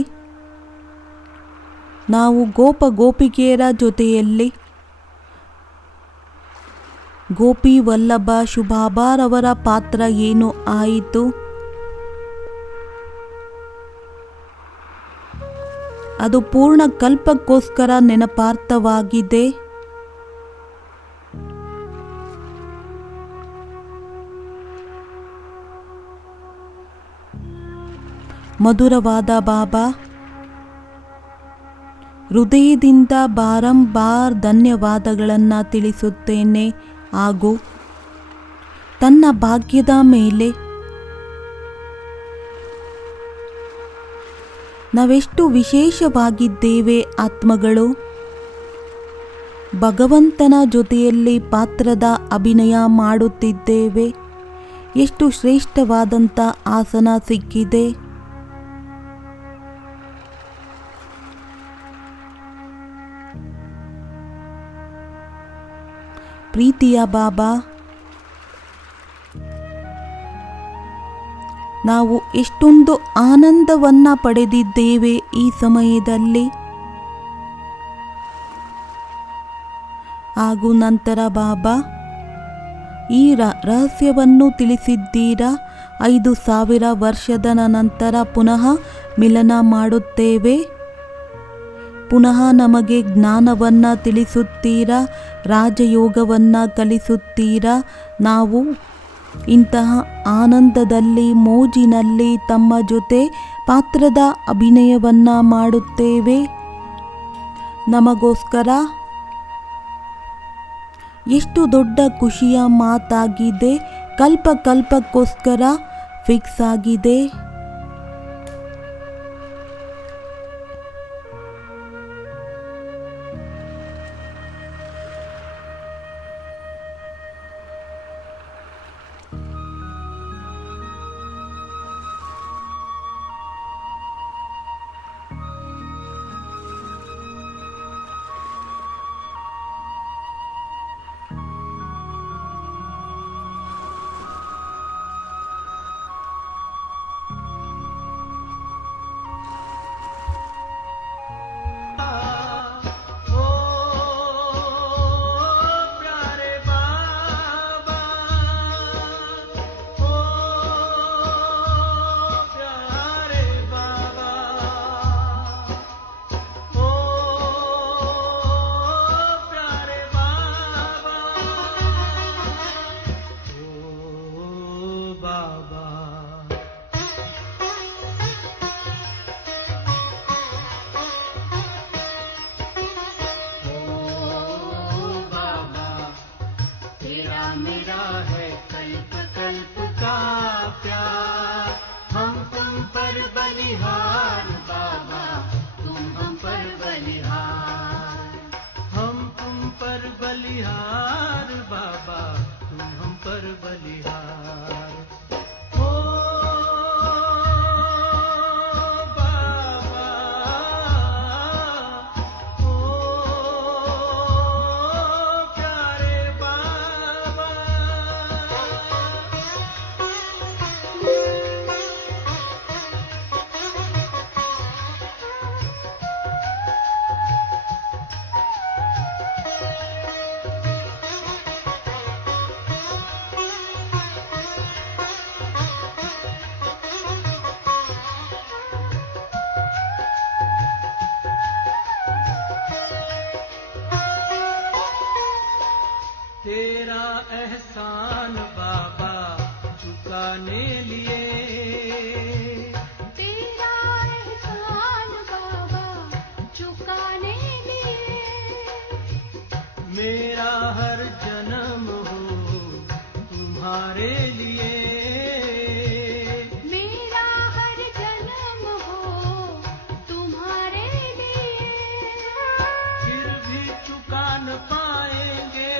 ನಾವು ಗೋಪ ಗೋಪಿಕೆಯರ ಜೊತೆಯಲ್ಲಿ ಗೋಪಿ ವಲ್ಲಭ ಶುಭಾಬಾರವರ ಪಾತ್ರ ಏನು ಆಯಿತು? ಅದು ಪೂರ್ಣ ಕಲ್ಪಕ್ಕೋಸ್ಕರ ನೆನಪಾರ್ಥವಾಗಿದೆ. ಮಧುರವಾದ ಬಾಬಾ, ಹೃದಯದಿಂದ ಬಾರಂಬಾರ್ ಧನ್ಯವಾದಗಳನ್ನು ತಿಳಿಸುತ್ತೇನೆ. ಹಾಗೂ ತನ್ನ ಭಾಗ್ಯದ ಮೇಲೆ ನಾವೆಷ್ಟು ವಿಶೇಷವಾಗಿದ್ದೇವೆ ಆತ್ಮಗಳು. ಭಗವಂತನ ಜೊತೆಯಲ್ಲಿ ಪಾತ್ರದ ಅಭಿನಯ ಮಾಡುತ್ತಿದ್ದೇವೆ. ಎಷ್ಟು ಶ್ರೇಷ್ಠವಾದಂಥ ಆಸನ ಸಿಕ್ಕಿದೆ. ಪ್ರೀತಿಯ ಬಾಬಾ, ನಾವು ಎಷ್ಟೊಂದು ಆನಂದವನ್ನು ಪಡೆದಿದ್ದೇವೆ ಈ ಸಮಯದಲ್ಲಿ. ಹಾಗೂ ನಂತರ ಬಾಬಾ ಈ ರಹಸ್ಯವನ್ನು ತಿಳಿಸಿದ್ದೀರಾ. 5000 ವರ್ಷದ ನಂತರ ಪುನಃ ಮಿಲನ ಮಾಡುತ್ತೇವೆ. ಪುನಃ ನಮಗೆ ಜ್ಞಾನವನ್ನು ತಿಳಿಸುತ್ತೀರಾ, ರಾಜಯೋಗವನ್ನು ಕಲಿಸುತ್ತೀರಾ. ನಾವು ಇಂತಹ ಆನಂದದಲ್ಲಿ ಮೋಜಿನಲ್ಲಿ ತಮ್ಮ ಜೊತೆ ಪಾತ್ರದ ಅಭಿನಯವನ್ನು ಮಾಡುತ್ತೇವೆ. ನಮಗೋಸ್ಕರ ಎಷ್ಟು ದೊಡ್ಡ ಖುಷಿಯ ಮಾತಾಗಿದೆ. ಕಲ್ಪಕ್ಕೋಸ್ಕರ ಫಿಕ್ಸ್ ಆಗಿದೆ. चुकाने लिए। तेरा एहसान बाबा चुकाने लिए। मेरा हर जन्म हो तुम्हारे लिए। मेरा हर जन्म हो तुम्हारे लिए। फिर भी चुका न पाएंगे,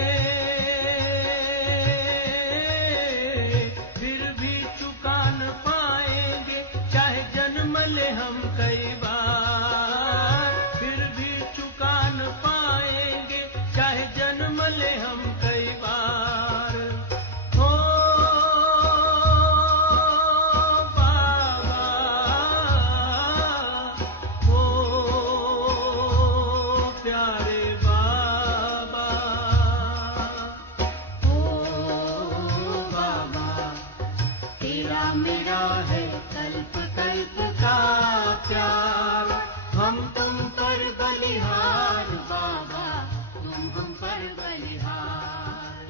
फिर भी चुका न पाएंगे, चाहे जन्म ले हम कई बार। फिर भी चुका न पाएंगे, चाहे जन्म ले हम कई बार। हो बाबा, हो प्यारे बाबा, ओ बाबा तेरा मेरा है कल्प कल्प का प्यार। हम तुम पर बलिहार बाबा, तुम हम पर बलिहार।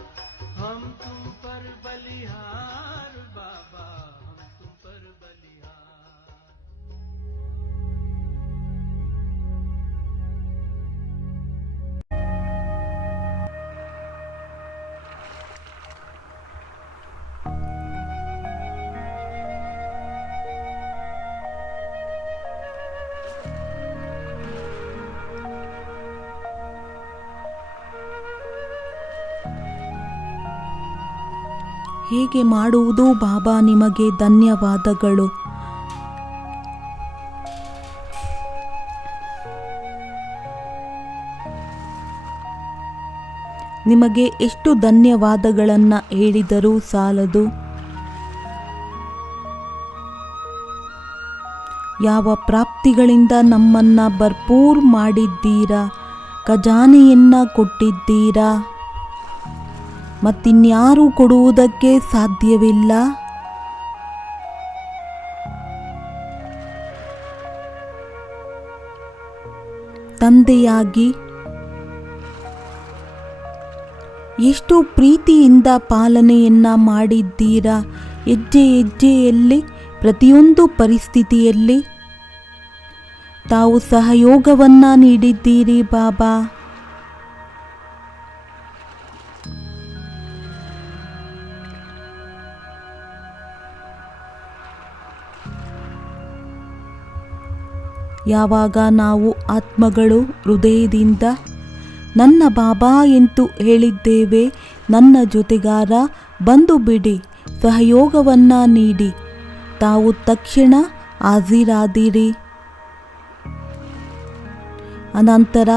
हम तुम पर बलिहार बाबा, हम तुम पर बलिहार। ಹೇಗೆ ಮಾಡುವುದು ಬಾಬಾ? ನಿಮಗೆ ಧನ್ಯವಾದಗಳು. ನಿಮಗೆ ಎಷ್ಟು ಧನ್ಯವಾದಗಳನ್ನು ಹೇಳಿದರೂ ಸಾಲದು. ಯಾವ ಪ್ರಾಪ್ತಿಗಳಿಂದ ನಮ್ಮನ್ನ ಭರ್ಪೂರ್ ಮಾಡಿದ್ದೀರಾ, ಖಜಾನೆಯನ್ನ ಕೊಟ್ಟಿದ್ದೀರಾ, ಮತ್ತಿನ್ಯಾರೂ ಕೊಡುವುದಕ್ಕೆ ಸಾಧ್ಯವಿಲ್ಲ. ತಂದೆಯಾಗಿ ಎಷ್ಟು ಪ್ರೀತಿಯಿಂದ ಪಾಲನೆಯನ್ನ ಮಾಡಿದ್ದೀರಾ. ಹೆಜ್ಜೆ ಹೆಜ್ಜೆಯಲ್ಲಿ, ಪ್ರತಿಯೊಂದು ಪರಿಸ್ಥಿತಿಯಲ್ಲಿ ತಾವು ಸಹಯೋಗವನ್ನ ನೀಡಿದ್ದೀರಿ ಬಾಬಾ. ಯಾವಾಗ ನಾವು ಆತ್ಮಗಳು ಹೃದಯದಿಂದ ನನ್ನ ಬಾಬಾ ಎಂದು ಹೇಳಿದ್ದೇವೆ, ನನ್ನ ಜೊತೆಗಾರ ಬಂದು ಬಿಡಿ, ಸಹಯೋಗವನ್ನ ನೀಡಿ, ತಾವು ತಕ್ಷಣ ಹಾಜರಾದಿರಿ. ಅನಂತರ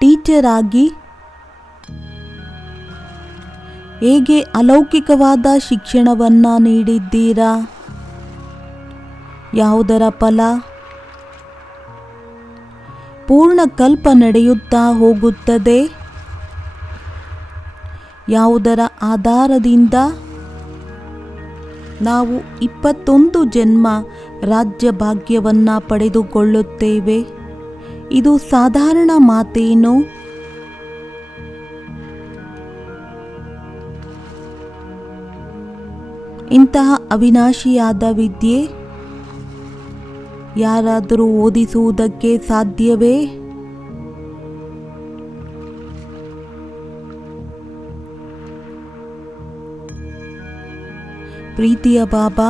ಟೀಚರ್ ಆಗಿ ಹೇಗೆ ಅಲೌಕಿಕವಾದ ಶಿಕ್ಷಣವನ್ನ ನೀಡಿದ್ದೀರಾ. ಯಾವುದರ ಫಲ ಪೂರ್ಣ ಕಲ್ಪ ನಡೆಯುತ್ತಾ ಹೋಗುತ್ತದೆ. ಯಾವುದರ ಆಧಾರದಿಂದ ನಾವು 21 ಜನ್ಮ ರಾಜ್ಯ ಭಾಗ್ಯವನ್ನ ಪಡೆದುಕೊಳ್ಳುತ್ತೇವೆ. ಇದು ಸಾಧಾರಣ ಮಾತೇನು? ಇಂತಹ ಅವಿನಾಶಿಯಾದ ವಿದ್ಯೆ ಯಾರಾದರೂ ಓದಿಸುವುದಕ್ಕೆ ಸಾಧ್ಯವೇ? ಪ್ರೀತಿಯ ಬಾಬಾ,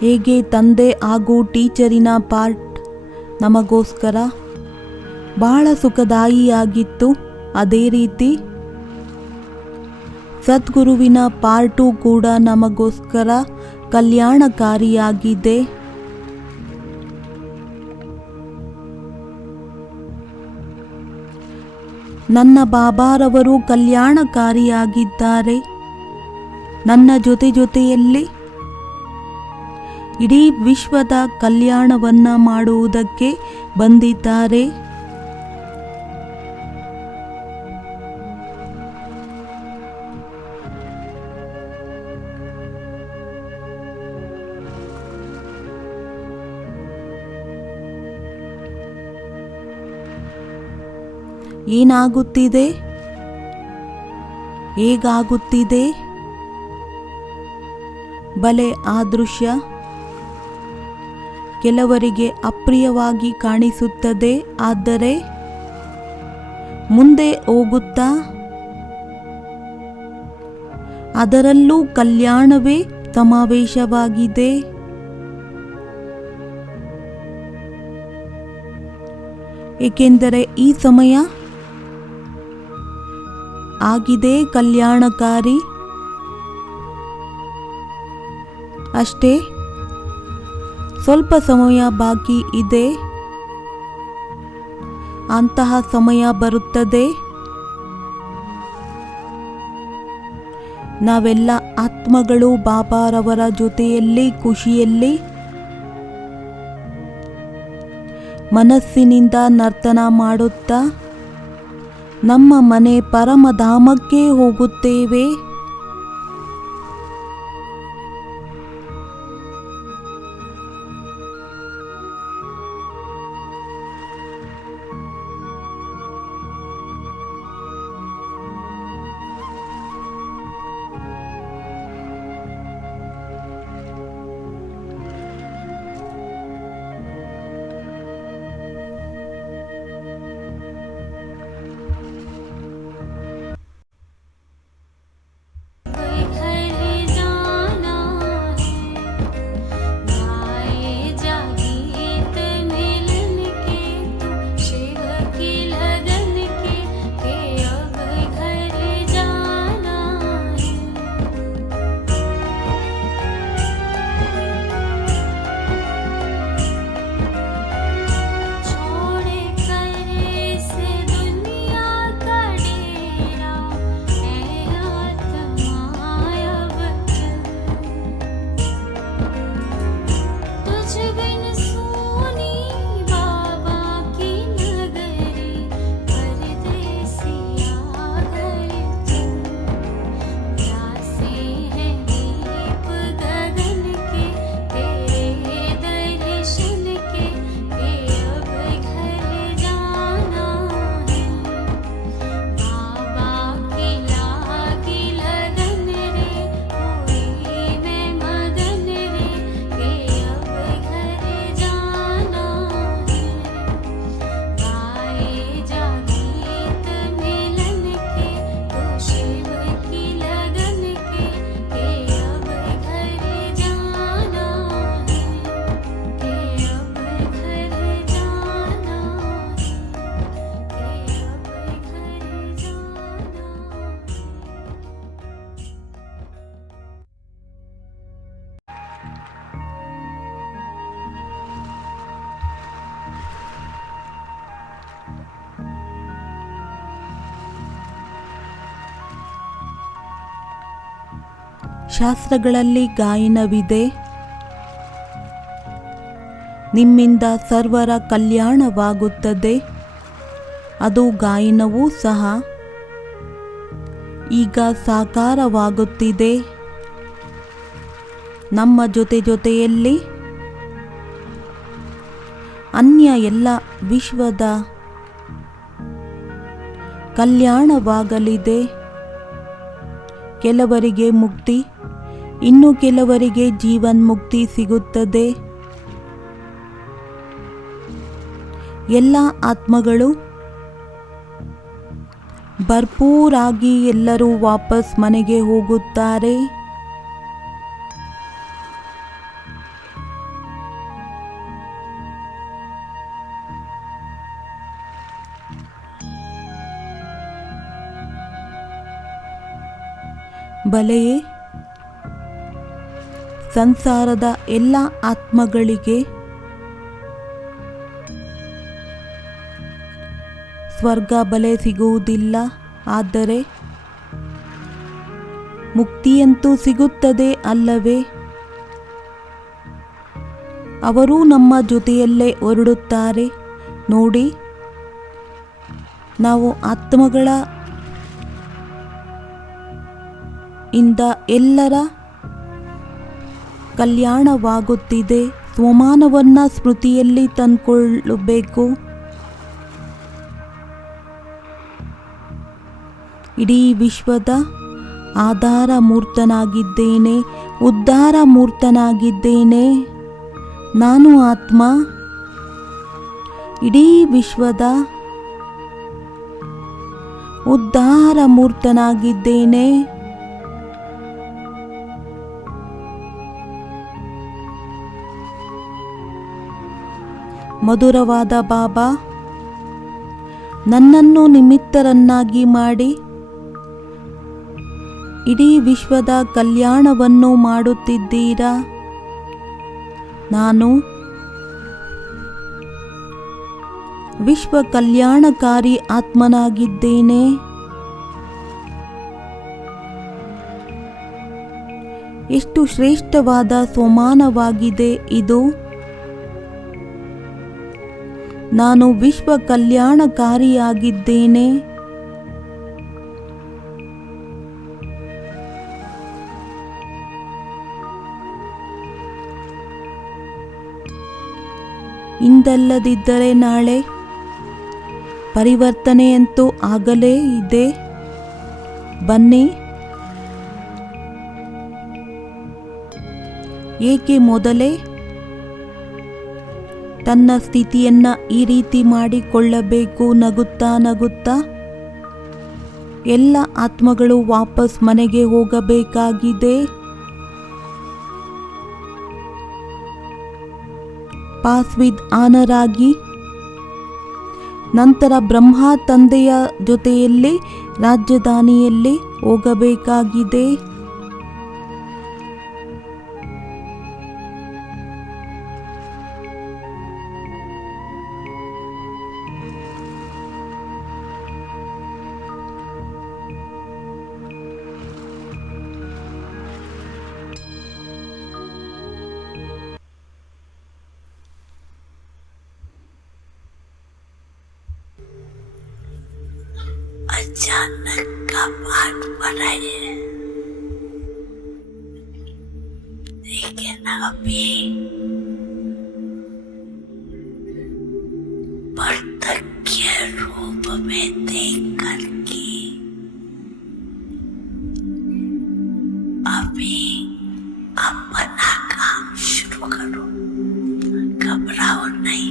ಹೇಗೆ ತಂದೆ ಹಾಗೂ ಟೀಚರಿನ ಪಾರ್ಟ್ ನಮಗೋಸ್ಕರ ಬಹಳ ಸುಖದಾಯಿಯಾಗಿತ್ತು, ಅದೇ ರೀತಿ ಸದ್ಗುರುವಿನ ಪಾರ್ಟು ಕೂಡ ನಮಗೋಸ್ಕರ ಕಲ್ಯಾಣಕಾರಿಯಾಗಿದೆ. ನನ್ನ ಬಾಬಾರವರು ಕಲ್ಯಾಣಕಾರಿಯಾಗಿದ್ದಾರೆ. ನನ್ನ ಜೊತೆಯಲ್ಲಿ ಇಡೀ ವಿಶ್ವದ ಕಲ್ಯಾಣವನ್ನ ಮಾಡುವುದಕ್ಕೆ ಬಂದಿದ್ದಾರೆ. ಏನಾಗುತ್ತಿದೆ? ಹೇಗಾಗುತ್ತಿದೆ? ಬಲೆ ಆ ದೃಶ್ಯ ಕೆಲವರಿಗೆ ಅಪ್ರಿಯವಾಗಿ ಕಾಣಿಸುತ್ತದೆ. ಆದರೆ ಮುಂದೆ ಹೋಗುತ್ತಾ ಅದರಲ್ಲೂ ಕಲ್ಯಾಣವೇ ಸಮಾವೇಶವಾಗಿದೆ. ಏಕೆಂದರೆ ಈ ಸಮಯ ಆಗಿದೆ ಕಲ್ಯಾಣಕಾರಿ. ಅಷ್ಟೇ, ಸ್ವಲ್ಪ ಸಮಯ ಬಾಕಿ ಇದೆ. ಅಂತಹ ಸಮಯ ಬರುತ್ತದೆ. ನಾವೆಲ್ಲ ಆತ್ಮಗಳು ಬಾಬಾರವರ ಜೊತೆಯಲ್ಲಿ ಖುಷಿಯಲ್ಲಿ ಮನಸ್ಸಿನಿಂದ ನರ್ತನ ಮಾಡುತ್ತಾ ನಮ್ಮ ಮನೆ ಪರಮಧಾಮಕ್ಕೆ ಹೋಗುತ್ತೇವೆ. घर जाना है, गाए जा गीत मिलन के, शिव की लगन के अब घर जाना है। छोड़ कर इस दुनिया का डेरा, है आत्मा अब चल। तुझ बिन सोनी बाबा की नगरी, परदेसिया घर चल। प्यासे हैं दीप गगन के, तेरे दर्शन के अब घर जाना है। बाबा की लागी लगन रे, हुई मैं मगन रे, अब घर जाना है। गाए जा गीत मिलन के, तो शिव की लगन के अब घर जाना है। अब घर जाना है, अब घर ಶಾಸ್ತ್ರಗಳಲ್ಲಿ ಗಾಯನವಿದೆ. ನಿಮ್ಮಿಂದ ಸರ್ವರ ಕಲ್ಯಾಣವಾಗುತ್ತದೆ. ಅದು ಗಾಯನವೂ ಸಹ ಈಗ ಸಾಕಾರವಾಗುತ್ತಿದೆ. ನಮ್ಮ ಜೊತೆಯಲ್ಲಿ ಅನ್ಯ ಎಲ್ಲ ವಿಶ್ವದ ಕಲ್ಯಾಣವಾಗಲಿದೆ. ಕೆಲವರಿಗೆ ಮುಕ್ತಿ, ಇನ್ನು ಕೆಲವರಿಗೆ ಜೀವನ್ಮುಕ್ತಿ ಸಿಗುತ್ತದೆ. ಎಲ್ಲ ಆತ್ಮಗಳು ಭರ್ಪೂರಾಗಿ ಎಲ್ಲರೂ ವಾಪಸ್ ಮನೆಗೆ ಹೋಗುತ್ತಾರೆ. ಬಲೆಯೇ ಸಂಸಾರದ ಎಲ್ಲ ಆತ್ಮಗಳಿಗೆ ಸ್ವರ್ಗ ಬಲೆ ಸಿಗುವುದಿಲ್ಲ. ಆದರೆ ಮುಕ್ತಿಯಂತೂ ಸಿಗುತ್ತದೆ ಅಲ್ಲವೇ? ಅವರೂ ನಮ್ಮ ಜೊತೆಯಲ್ಲೇ ಹೊರಡುತ್ತಾರೆ. ನೋಡಿ, ನಾವು ಆತ್ಮಗಳ ಇಂದ ಎಲ್ಲರ ಕಲ್ಯಾಣವಾಗುತ್ತಿದೆ. ಸ್ವಮಾನವನ್ನು ಸ್ಮೃತಿಯಲ್ಲಿ ತಂದುಕೊಳ್ಳಬೇಕು. ಇಡೀ ವಿಶ್ವದ ಆಧಾರ ಮೂರ್ತನಾಗಿದ್ದೇನೆ, ಉದ್ಧಾರ ಮೂರ್ತನಾಗಿದ್ದೇನೆ. ನಾನು ಆತ್ಮ ಇಡೀ ವಿಶ್ವದ ಉದ್ಧಾರ ಮೂರ್ತನಾಗಿದ್ದೇನೆ. ಮಧುರವಾದ ಬಾಬಾ, ನನ್ನನ್ನು ನಿಮಿತ್ತರನ್ನಾಗಿ ಮಾಡಿ ಇಡೀ ವಿಶ್ವದ ಕಲ್ಯಾಣವನ್ನು ಮಾಡುತ್ತಿದ್ದೀರಾ. ನಾನು ವಿಶ್ವ ಕಲ್ಯಾಣಕಾರಿ ಆತ್ಮನಾಗಿದ್ದೇನೆ. ಎಷ್ಟು ಶ್ರೇಷ್ಠವಾದ ಸ್ವಮಾನವಾಗಿದೆ ಇದು. ನಾನು ವಿಶ್ವ ಕಲ್ಯಾಣಕಾರಿಯಾಗಿದ್ದೇನೆ. ಇಂದಲ್ಲದಿದ್ದರೆ ನಾಳೆ ಪರಿವರ್ತನೆಯಂತೂ ಆಗಲೇ ಇದೆ. ಬನ್ನಿ, ಏಕೆ ಮೊದಲೇ ತನ್ನ ಸ್ಥಿತಿಯನ್ನ ಈ ರೀತಿ ಮಾಡಿಕೊಳ್ಳಬೇಕು. ನಗುತ್ತಾ ನಗುತ್ತಾ ಎಲ್ಲ ಆತ್ಮಗಳು ವಾಪಸ್ ಮನೆಗೆ ಹೋಗಬೇಕಾಗಿದೆ. ಪಾಸ್ ವಿತ್ ಆನರ್ ಆಗಿ ನಂತರ ಬ್ರಹ್ಮ ತಂದೆಯ ಜೊತೆಯಲ್ಲಿ ರಾಜಧಾನಿಯಲ್ಲಿ ಹೋಗಬೇಕಾಗಿದೆ. अचानक का पाठ पढ़ाइए, लेकिन अभी प्रत्यक्ष रूप में देख करके अभी अपना काम शुरू करो, घबराओ नहीं।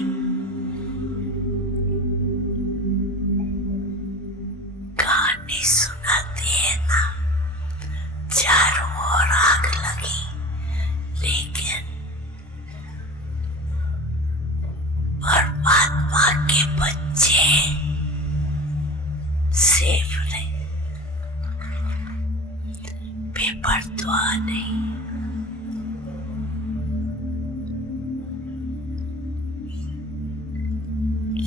कहानी सुनाती है ना, चारों ओर आग लगी, लेकिन परमात्मा के बच्चे सेफ रहे, बेपरवाह नहीं।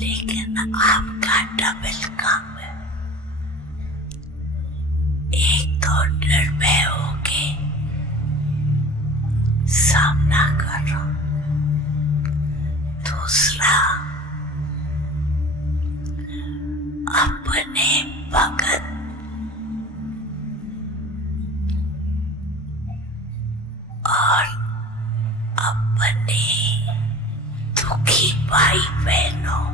लेकिन आपका डबल काम है। एक तो निर्भय होके सामना करो, दूसरा अपने भगत और अपने दुखी भाई बहनों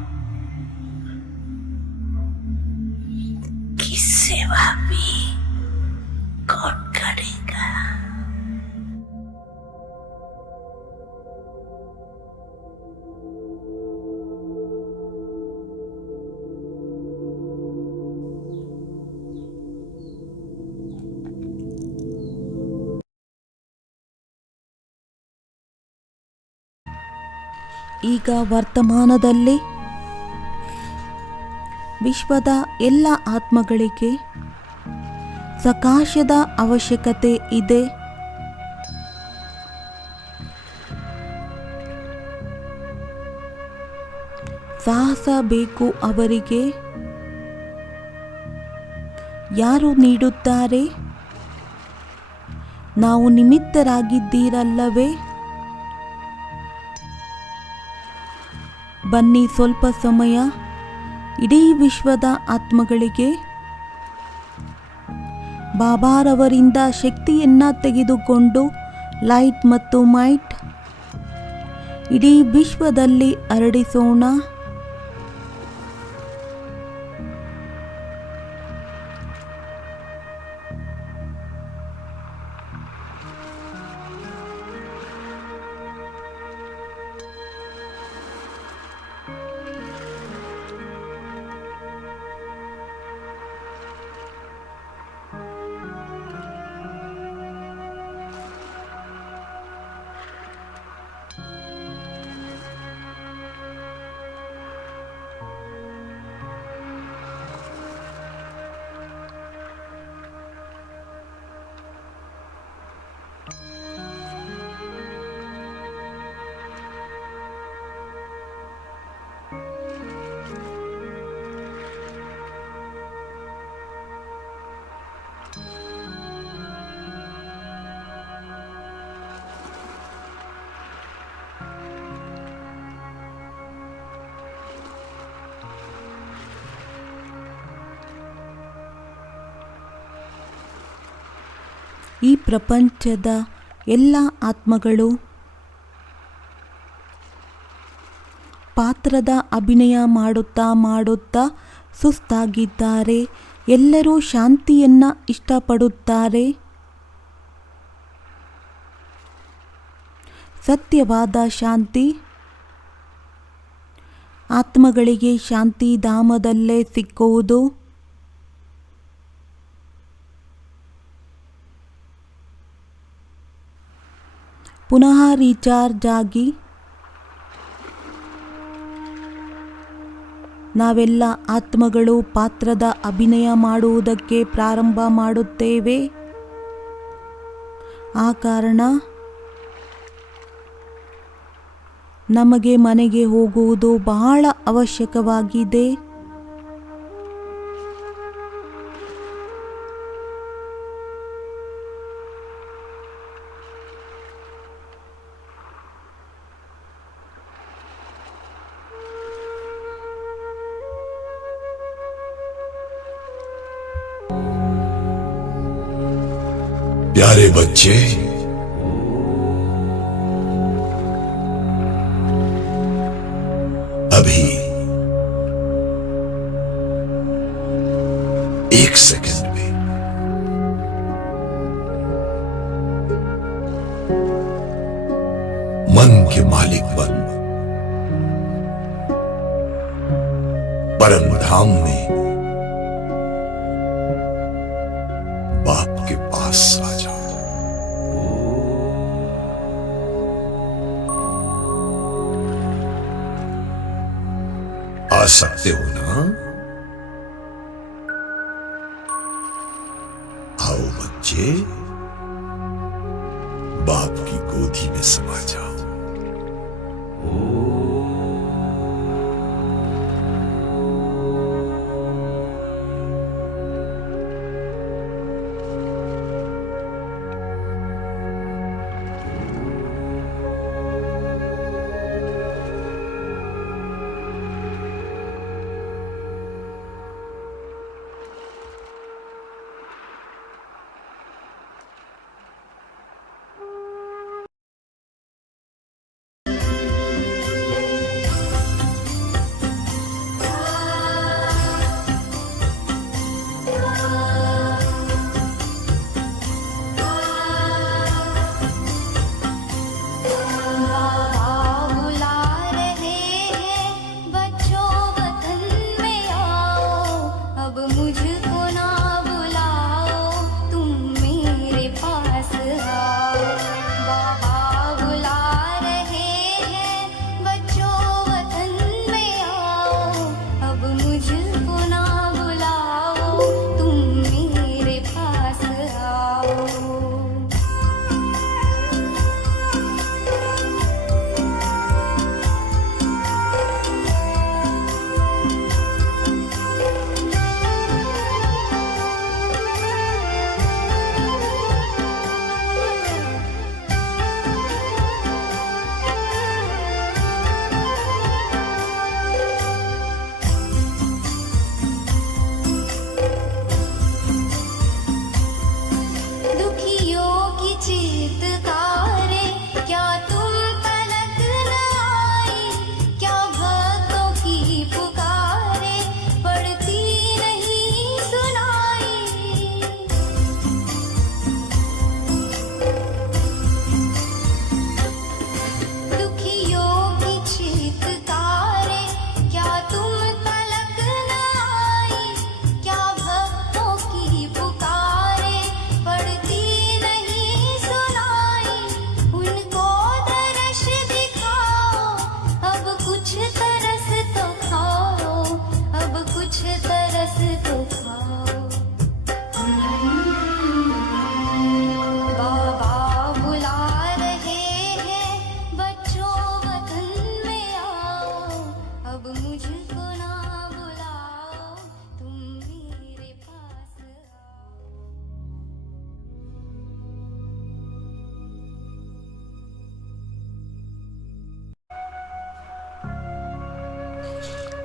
की सेवा भी कौन करेगा। ಈಗ ವರ್ತಮಾನದಲ್ಲಿ ವಿಶ್ವದ ಎಲ್ಲ ಆತ್ಮಗಳಿಗೆ ಸಕಾಶದ ಅವಶ್ಯಕತೆ ಇದೆ. ಸಾಹಸ ಬೇಕು ಅವರಿಗೆ. ಯಾರು ನೀಡುತ್ತಾರೆ? ನಾವು ನಿಮಿತ್ತರಾಗಿದ್ದೀರಲ್ಲವೇ? ಬನ್ನಿ, ಸ್ವಲ್ಪ ಸಮಯ ಇಡೀ ವಿಶ್ವದ ಆತ್ಮಗಳಿಗೆ ಬಾಬಾರವರಿಂದ ಶಕ್ತಿಯನ್ನ ತೆಗೆದುಕೊಂಡು ಲೈಟ್ ಮತ್ತು ಮೈಟ್ ಇಡೀ ವಿಶ್ವದಲ್ಲಿ ಹರಡಿಸೋಣ. ಈ ಪ್ರಪಂಚದ ಎಲ್ಲ ಆತ್ಮಗಳು ಪಾತ್ರದ ಅಭಿನಯ ಮಾಡುತ್ತಾ ಸುಸ್ತಾಗಿದ್ದಾರೆ. ಎಲ್ಲರೂ ಶಾಂತಿಯನ್ನು ಇಷ್ಟಪಡುತ್ತಾರೆ. ಸತ್ಯವಾದ ಶಾಂತಿ ಆತ್ಮಗಳಿಗೆ ಶಾಂತಿಧಾಮದಲ್ಲೇ ಸಿಕ್ಕುವುದು. ಪುನಃ ರೀಚಾರ್ಜ್ ಆಗಿ ನಾವೆಲ್ಲ ಆತ್ಮಗಳು ಪಾತ್ರದ ಅಭಿನಯ ಮಾಡುವುದಕ್ಕೆ ಪ್ರಾರಂಭ ಮಾಡುತ್ತೇವೆ. ಆ ಕಾರಣ ನಮಗೆ ಮನೆಗೆ ಹೋಗುವುದು ಬಹಳ ಅವಶ್ಯಕವಾಗಿದೆ. प्यारे बच्चे, अभी 1 सेकंड में मन के मालिक बन परम धाम में बाप के पास आ जाओ। आ सकते हो ना? आओ बच्चे, बाप की गोदी में समा जाओ।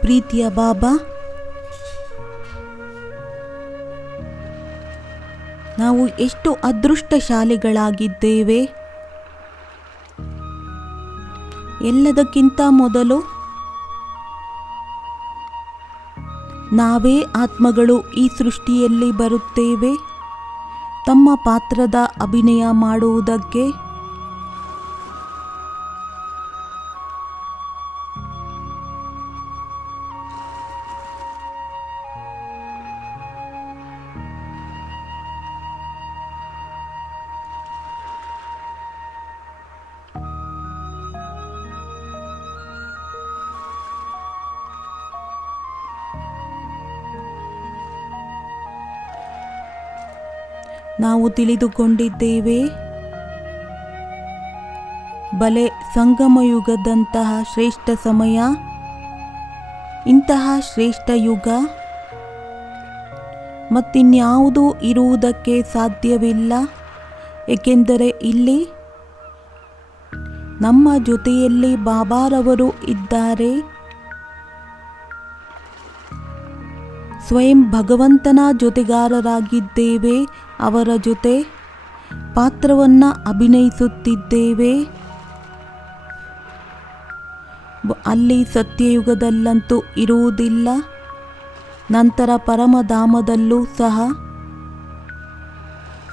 ಪ್ರೀತಿಯ ಬಾಬಾ, ನಾವು ಎಷ್ಟು ಅದೃಷ್ಟಶಾಲಿಗಳಾಗಿದ್ದೇವೆ. ಎಲ್ಲದಕ್ಕಿಂತ ಮೊದಲು ನಾವೇ ಆತ್ಮಗಳು ಈ ಸೃಷ್ಟಿಯಲ್ಲಿ ಬರುತ್ತೇವೆ ತಮ್ಮ ಪಾತ್ರದ ಅಭಿನಯ ಮಾಡುವುದಕ್ಕೆ. ನಾವು ತಿಳಿದುಕೊಂಡಿದ್ದೇವೆ, ಬಲೆ ಸಂಗಮಯುಗದಂತಹ ಶ್ರೇಷ್ಠ ಸಮಯ, ಇಂತಹ ಶ್ರೇಷ್ಠ ಯುಗ ಮತ್ತಿನ್ಯಾವುದೂ ಇರುವುದಕ್ಕೆ ಸಾಧ್ಯವಿಲ್ಲ. ಏಕೆಂದರೆ ಇಲ್ಲಿ ನಮ್ಮ ಜೊತೆಯಲ್ಲಿ ಬಾಬಾರವರು ಇದ್ದಾರೆ. ಸ್ವಯಂ ಭಗವಂತನ ಜೊತೆಗಾರರಾಗಿದ್ದೇವೆ. ಅವರ ಜೊತೆ ಪಾತ್ರವನ್ನು ಅಭಿನಯಿಸುತ್ತಿದ್ದೇವೆ. ಅಲ್ಲಿ ಸತ್ಯಯುಗದಲ್ಲಂತೂ ಇರುವುದಿಲ್ಲ. ನಂತರ ಪರಮಧಾಮದಲ್ಲೂ ಸಹ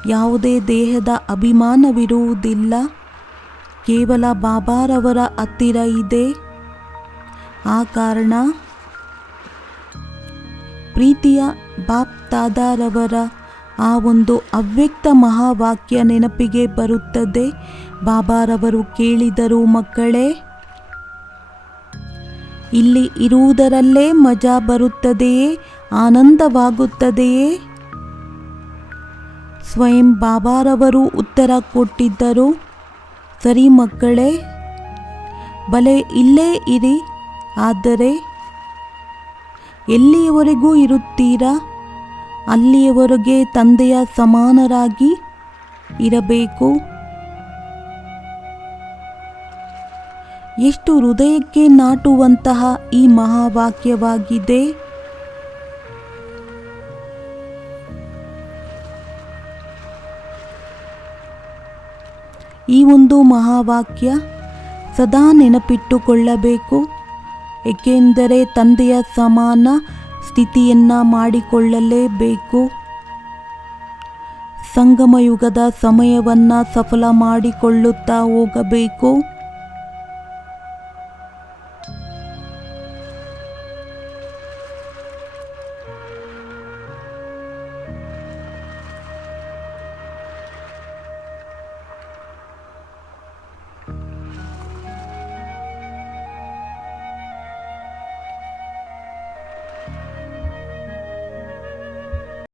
ಯಾವುದೇ ದೇಹದ ಅಭಿಮಾನವಿರುವುದಿಲ್ಲ. ಕೇವಲ ಬಾಬಾರವರ ಹತ್ತಿರ ಇದೆ. ಆ ಕಾರಣ ಪ್ರೀತಿಯ ಬಾಪ್ ದಾದಾರವರ ಆ ಒಂದು ಅವ್ಯಕ್ತ ಮಹಾವಾಕ್ಯ ನೆನಪಿಗೆ ಬರುತ್ತದೆ. ಬಾಬಾರವರು ಕೇಳಿದರು, ಮಕ್ಕಳೇ, ಇಲ್ಲಿ ಇರುವುದರಲ್ಲೇ ಮಜಾ ಬರುತ್ತದೆಯೇ, ಆನಂದವಾಗುತ್ತದೆಯೇ? ಸ್ವಯಂ ಬಾಬಾರವರು ಉತ್ತರ ಕೊಟ್ಟಿದ್ದರು, ಸರಿ ಮಕ್ಕಳೇ, ಬಲೆ ಇಲ್ಲೇ ಇರಿ. ಆದರೆ ಎಲ್ಲಿಯವರೆಗೂ ಇರುತ್ತೀರಾ ಅಲ್ಲಿಯವರೆಗೆ ತಂದೆಯ ಸಮಾನರಾಗಿ ಇರಬೇಕು. ಎಷ್ಟು ಹೃದಯಕ್ಕೆ ನಾಟುವಂತಹ ಈ ಮಹಾವಾಕ್ಯವಾಗಿದೆ. ಈ ಒಂದು ಮಹಾವಾಕ್ಯ ಸದಾ ನೆನಪಿಟ್ಟುಕೊಳ್ಳಬೇಕು. ಏಕೆಂದರೆ ತಂದೆಯ ಸಮಾನ ಸ್ಥಿತಿಯನ್ನು ಮಾಡಿಕೊಳ್ಳಲೇಬೇಕು. ಸಂಗಮಯುಗದ ಸಮಯವನ್ನು ಸಫಲ ಮಾಡಿಕೊಳ್ಳುತ್ತಾ ಹೋಗಬೇಕು.